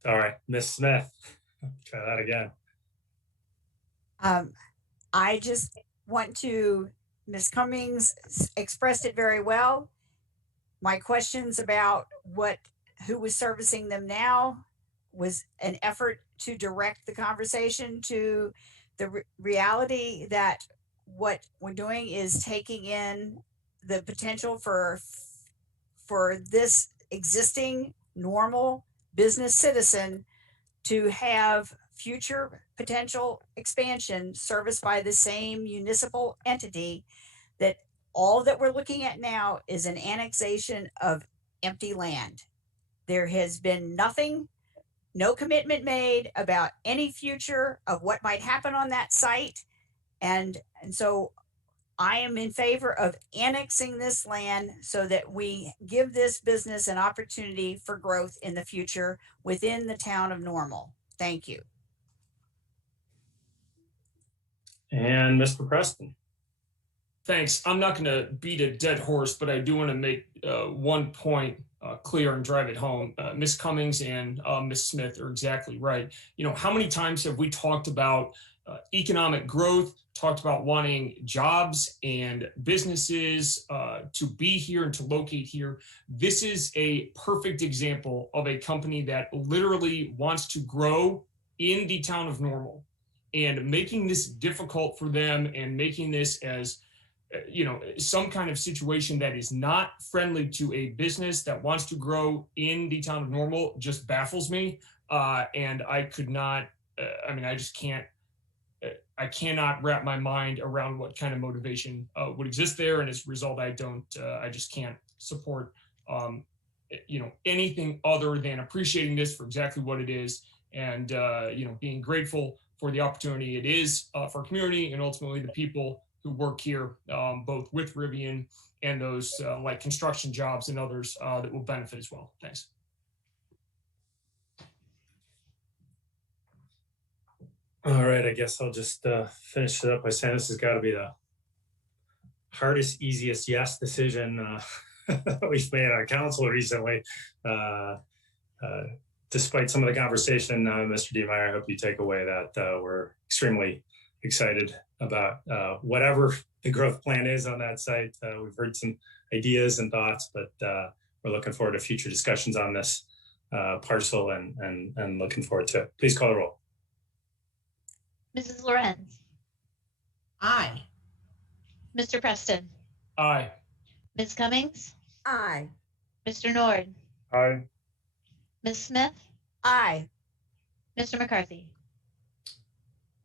All right, Ms. Smith, try that again. I just want to, Ms. Cummings expressed it very well. My questions about who was servicing them now was an effort to direct the conversation to the reality that what we're doing is taking in the potential for this existing Normal business citizen to have future potential expansion serviced by the same municipal entity, that all that we're looking at now is an annexation of empty land. There has been nothing, no commitment made about any future of what might happen on that site. And so I am in favor of annexing this land so that we give this business an opportunity for growth in the future within the town of Normal. Thank you. And Mr. Preston. Thanks. I'm not going to beat a dead horse, but I do want to make one point clear and drive it home. Ms. Cummings and Ms. Smith are exactly right. You know, how many times have we talked about economic growth, talked about wanting jobs and businesses to be here and to locate here? This is a perfect example of a company that literally wants to grow in the town of Normal, and making this difficult for them and making this as you know, some kind of situation that is not friendly to a business that wants to grow in the town of Normal just baffles me. And I could not, I mean, I just can't, I cannot wrap my mind around what kind of motivation would exist there. And as a result, I just can't support, you know, anything other than appreciating this for exactly what it is. And, you know, being grateful for the opportunity it is for our community and ultimately the people who work here, both with Rivian and those like construction jobs and others that will benefit as well. Thanks. All right, I guess I'll just finish it up by saying this has got to be the hardest, easiest yes decision we've made on council recently. Despite some of the conversation, Mr. Demeyer, I hope you take away that we're extremely excited about whatever the growth plan is on that site. We've heard some ideas and thoughts, but we're looking forward to future discussions on this parcel and looking forward to it. Please call the roll. Mrs. Lorenz. Aye. Mr. Preston. Aye. Ms. Cummings. Aye. Mr. Nord. Aye. Ms. Smith. Aye. Mr. McCarthy.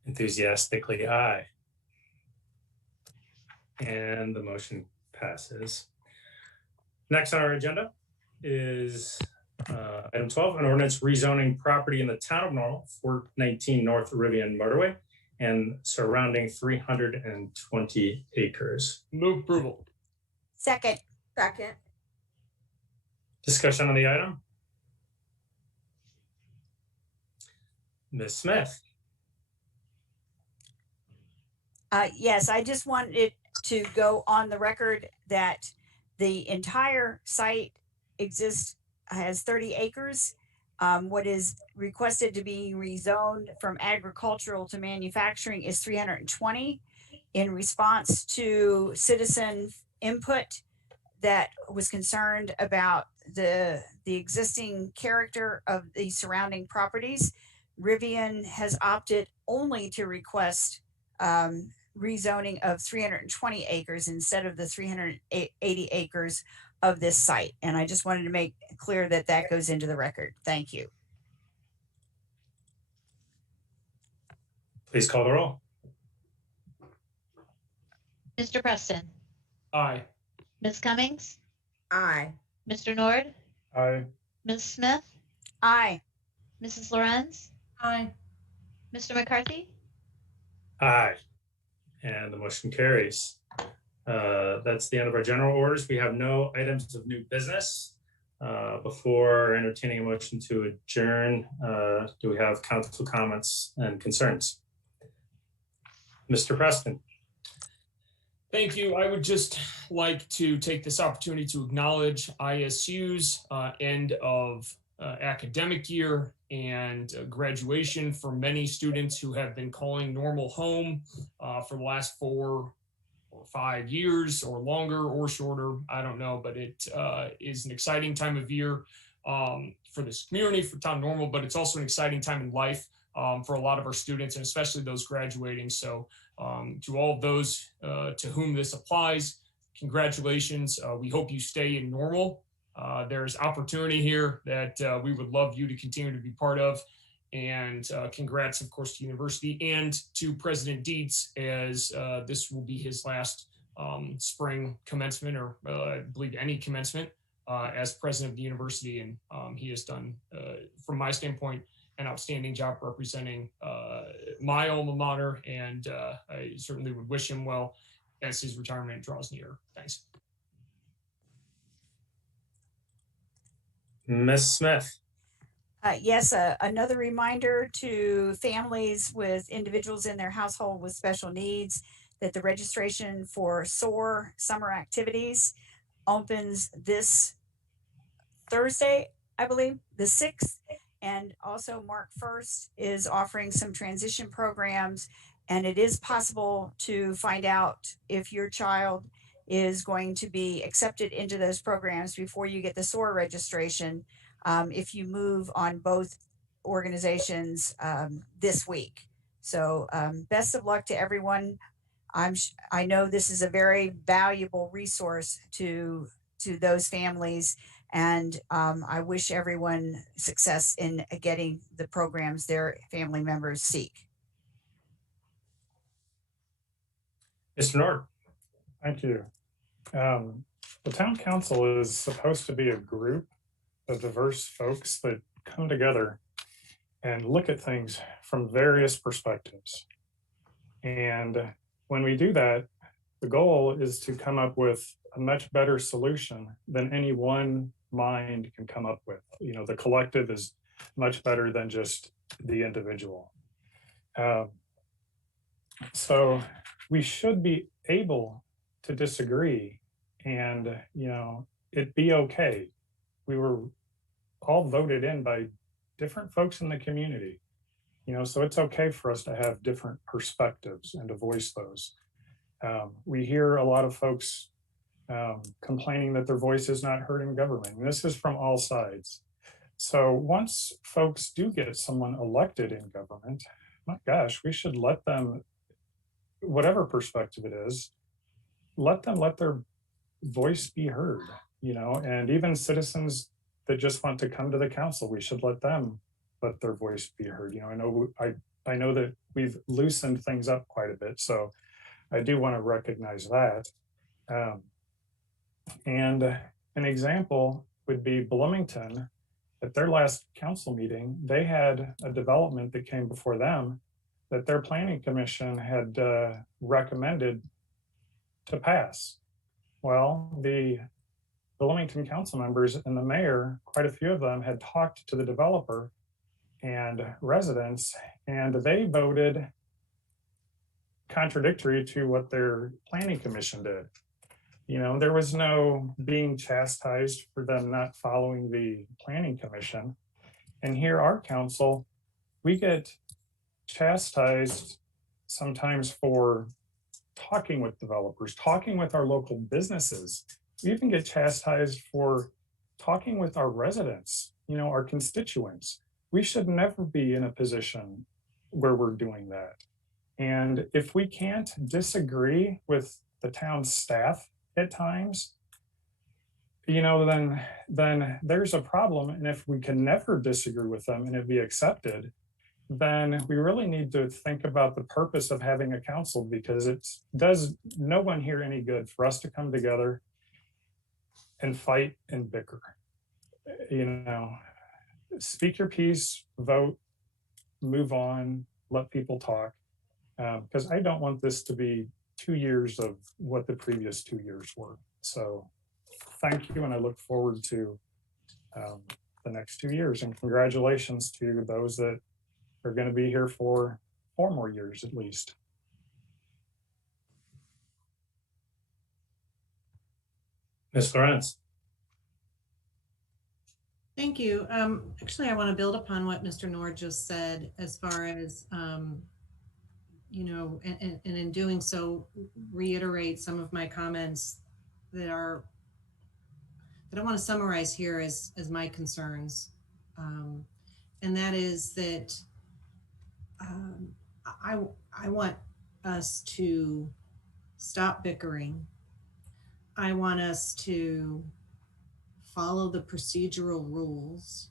Enthusiastically aye. And the motion passes. Next on our agenda is item 12, an ordinance rezoning property in the town of Normal, 419 North Rivian Motorway and surrounding 320 acres. Move approval. Second. Second. Discussion on the item. Ms. Smith. Yes, I just wanted to go on the record that the entire site has 30 acres. What is requested to be rezoned from agricultural to manufacturing is 320 in response to citizen input that was concerned about the existing character of the surrounding properties. Rivian has opted only to request rezoning of 320 acres instead of the 380 acres of this site. And I just wanted to make clear that that goes into the record. Thank you. Please call the roll. Mr. Preston. Aye. Ms. Cummings. Aye. Mr. Nord. Aye. Ms. Smith. Aye. Mrs. Lorenz. Aye. Mr. McCarthy. Aye. And the motion carries. That's the end of our general orders. We have no items of new business. Before entertaining a motion to adjourn, do we have council comments and concerns? Mr. Preston. Thank you. I would just like to take this opportunity to acknowledge ISU's end of academic year and graduation for many students who have been calling Normal home for the last 4 or 5 years or longer or shorter. I don't know, but it is an exciting time of year for this community, for town Normal, but it's also an exciting time in life for a lot of our students and especially those graduating. So to all of those to whom this applies, congratulations. We hope you stay in Normal. There's opportunity here that we would love you to continue to be part of. And congrats, of course, to university and to President Dietz, as this will be his last spring commencement, or I believe any commencement as president of the university. And he has done, from my standpoint, an outstanding job representing my alma mater, and I certainly would wish him well as his retirement draws near. Thanks. Ms. Smith. Yes, another reminder to families with individuals in their household with special needs that the registration for SOAR summer activities opens this Thursday, I believe, the 6th. And also March 1st is offering some transition programs. And it is possible to find out if your child is going to be accepted into those programs before you get the SOAR registration, if you move on both organizations this week. So best of luck to everyone. I know this is a very valuable resource to those families, and I wish everyone success in getting the programs their family members seek. Mr. Nord. Thank you. The town council is supposed to be a group of diverse folks that come together and look at things from various perspectives. And when we do that, the goal is to come up with a much better solution than any one mind can come up with. You know, the collective is much better than just the individual. So we should be able to disagree and, you know, it be okay. We were all voted in by different folks in the community, you know, so it's okay for us to have different perspectives and to voice those. We hear a lot of folks complaining that their voice is not heard in government. And this is from all sides. So once folks do get someone elected in government, my gosh, we should let them, whatever perspective it is, let their voice be heard, you know, and even citizens that just want to come to the council, we should let their voice be heard. You know, I know that we've loosened things up quite a bit, so I do want to recognize that. And an example would be Bloomington. At their last council meeting, they had a development that came before them that their planning commission had recommended to pass. Well, the Bloomington council members and the mayor, quite a few of them, had talked to the developer and residents, and they voted contradictory to what their planning commission did. You know, there was no being chastised for them not following the planning commission. And here, our council, we get chastised sometimes for talking with developers, talking with our local businesses. We even get chastised for talking with our residents, you know, our constituents. We should never be in a position where we're doing that. And if we can't disagree with the town staff at times, you know, then there's a problem. And if we can never disagree with them and it be accepted, then we really need to think about the purpose of having a council, because it does no one here any good for us to come together and fight and bicker. You know, speak your piece, vote, move on, let people talk. Because I don't want this to be 2 years of what the previous 2 years were. So thank you, and I look forward to the next 2 years, and congratulations to those that are going to be here for 4 more years at least. Ms. Lorenz. Thank you. Actually, I want to build upon what Mr. Nord just said as far as, you know, and in doing so, reiterate some of my comments that I want to summarize here as my concerns. And that is that I want us to stop bickering. I want us to follow the procedural rules.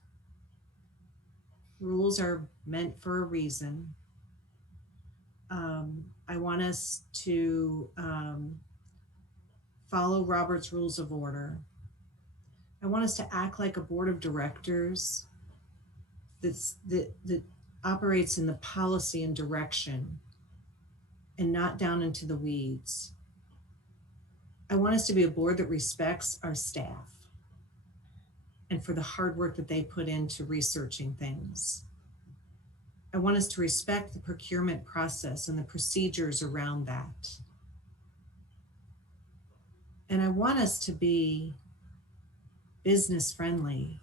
Rules are meant for a reason. I want us to follow Robert's Rules of Order. I want us to act like a board of directors that operates in the policy and direction and not down into the weeds. I want us to be a board that respects our staff and for the hard work that they put into researching things. I want us to respect the procurement process and the procedures around that. And I want us to be business friendly.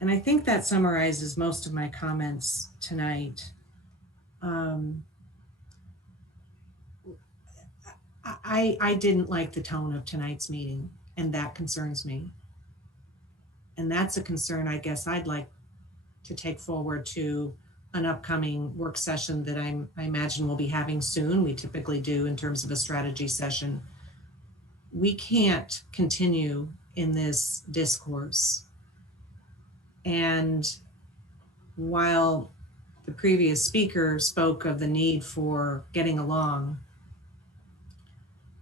And I think that summarizes most of my comments tonight. I didn't like the tone of tonight's meeting, and that concerns me. And that's a concern I guess I'd like to take forward to an upcoming work session that I imagine we'll be having soon. We typically do in terms of a strategy session. We can't continue in this discourse. And while the previous speaker spoke of the need for getting along,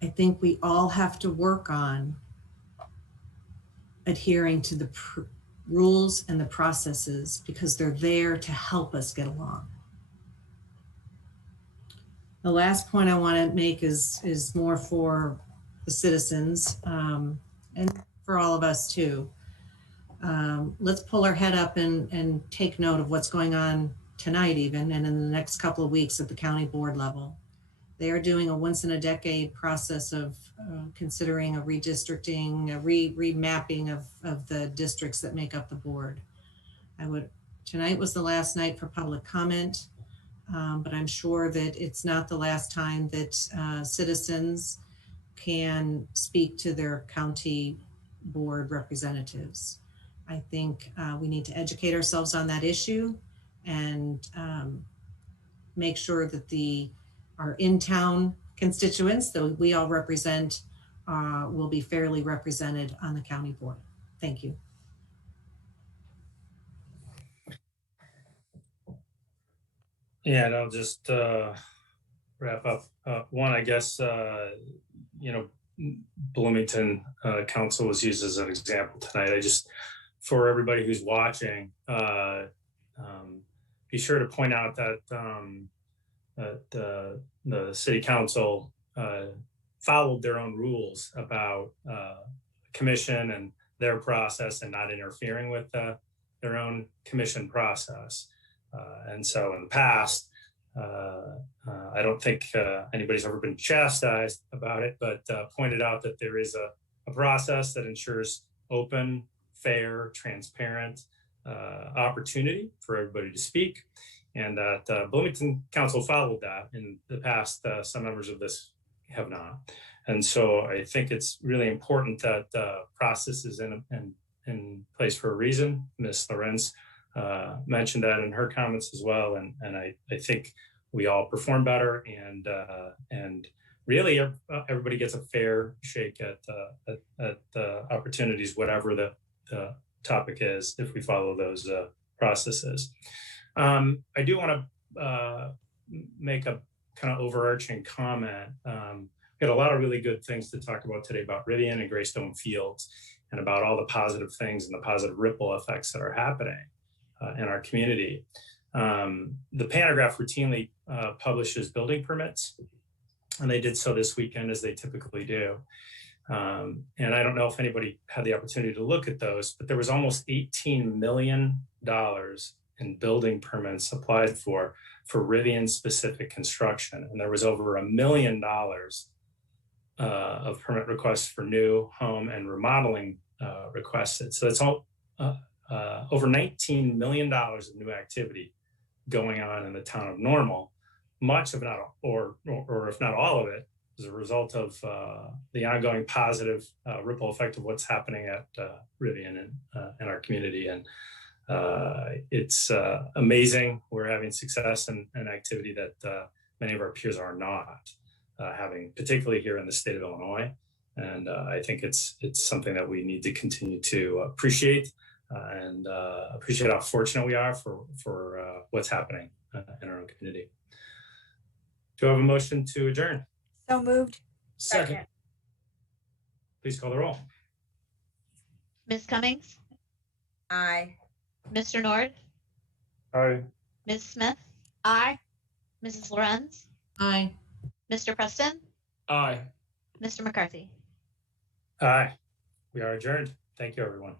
I think we all have to work on adhering to the rules and the processes because they're there to help us get along. The last point I want to make is more for the citizens and for all of us too. Let's pull our head up and take note of what's going on tonight even and in the next couple of weeks at the county board level. They are doing a once in a decade process of considering a redistricting, a remapping of the districts that make up the board. Tonight was the last night for public comment, but I'm sure that it's not the last time that citizens can speak to their county board representatives. I think we need to educate ourselves on that issue and make sure that our in-town constituents that we all represent will be fairly represented on the county board. Thank you. Yeah, and I'll just wrap up. One, I guess, Bloomington Council was used as an example tonight. For everybody who's watching, be sure to point out that the city council followed their own rules about commission and their process and not interfering with their own commission process. And so in the past, I don't think anybody's ever been chastised about it, but pointed out that there is a process that ensures open, fair, transparent opportunity for everybody to speak. And that Bloomington Council followed that. In the past, some members of this have not. And so I think it's really important that process is in place for a reason. Ms. Lorenz mentioned that in her comments as well. And I think we all perform better and really everybody gets a fair shake at opportunities, whatever the topic is, if we follow those processes. I do want to make a kind of overarching comment. We had a lot of really good things to talk about today about Rivian and Greystone Fields and about all the positive things and the positive ripple effects that are happening in our community. The Pantograph routinely publishes building permits, and they did so this weekend as they typically do. And I don't know if anybody had the opportunity to look at those, but there was almost $18 million in building permits applied for Rivian specific construction. And there was over $1 million of permit requests for new home and remodeling requested. So it's all over $19 million of new activity going on in the town of Normal. Much of it, or if not all of it, as a result of the ongoing positive ripple effect of what's happening at Rivian in our community. And it's amazing. We're having success and activity that many of our peers are not having, particularly here in the state of Illinois. And I think it's something that we need to continue to appreciate and appreciate how fortunate we are for what's happening in our own community. Do I have a motion to adjourn? So moved. Second. Please call the roll. Ms. Cummings, Aye. Mr. Nord, Aye. Ms. Smith, Aye. Mrs. Lorenz, Aye. Mr. Preston, Aye. Mr. McCarthy. Aye. We are adjourned. Thank you, everyone.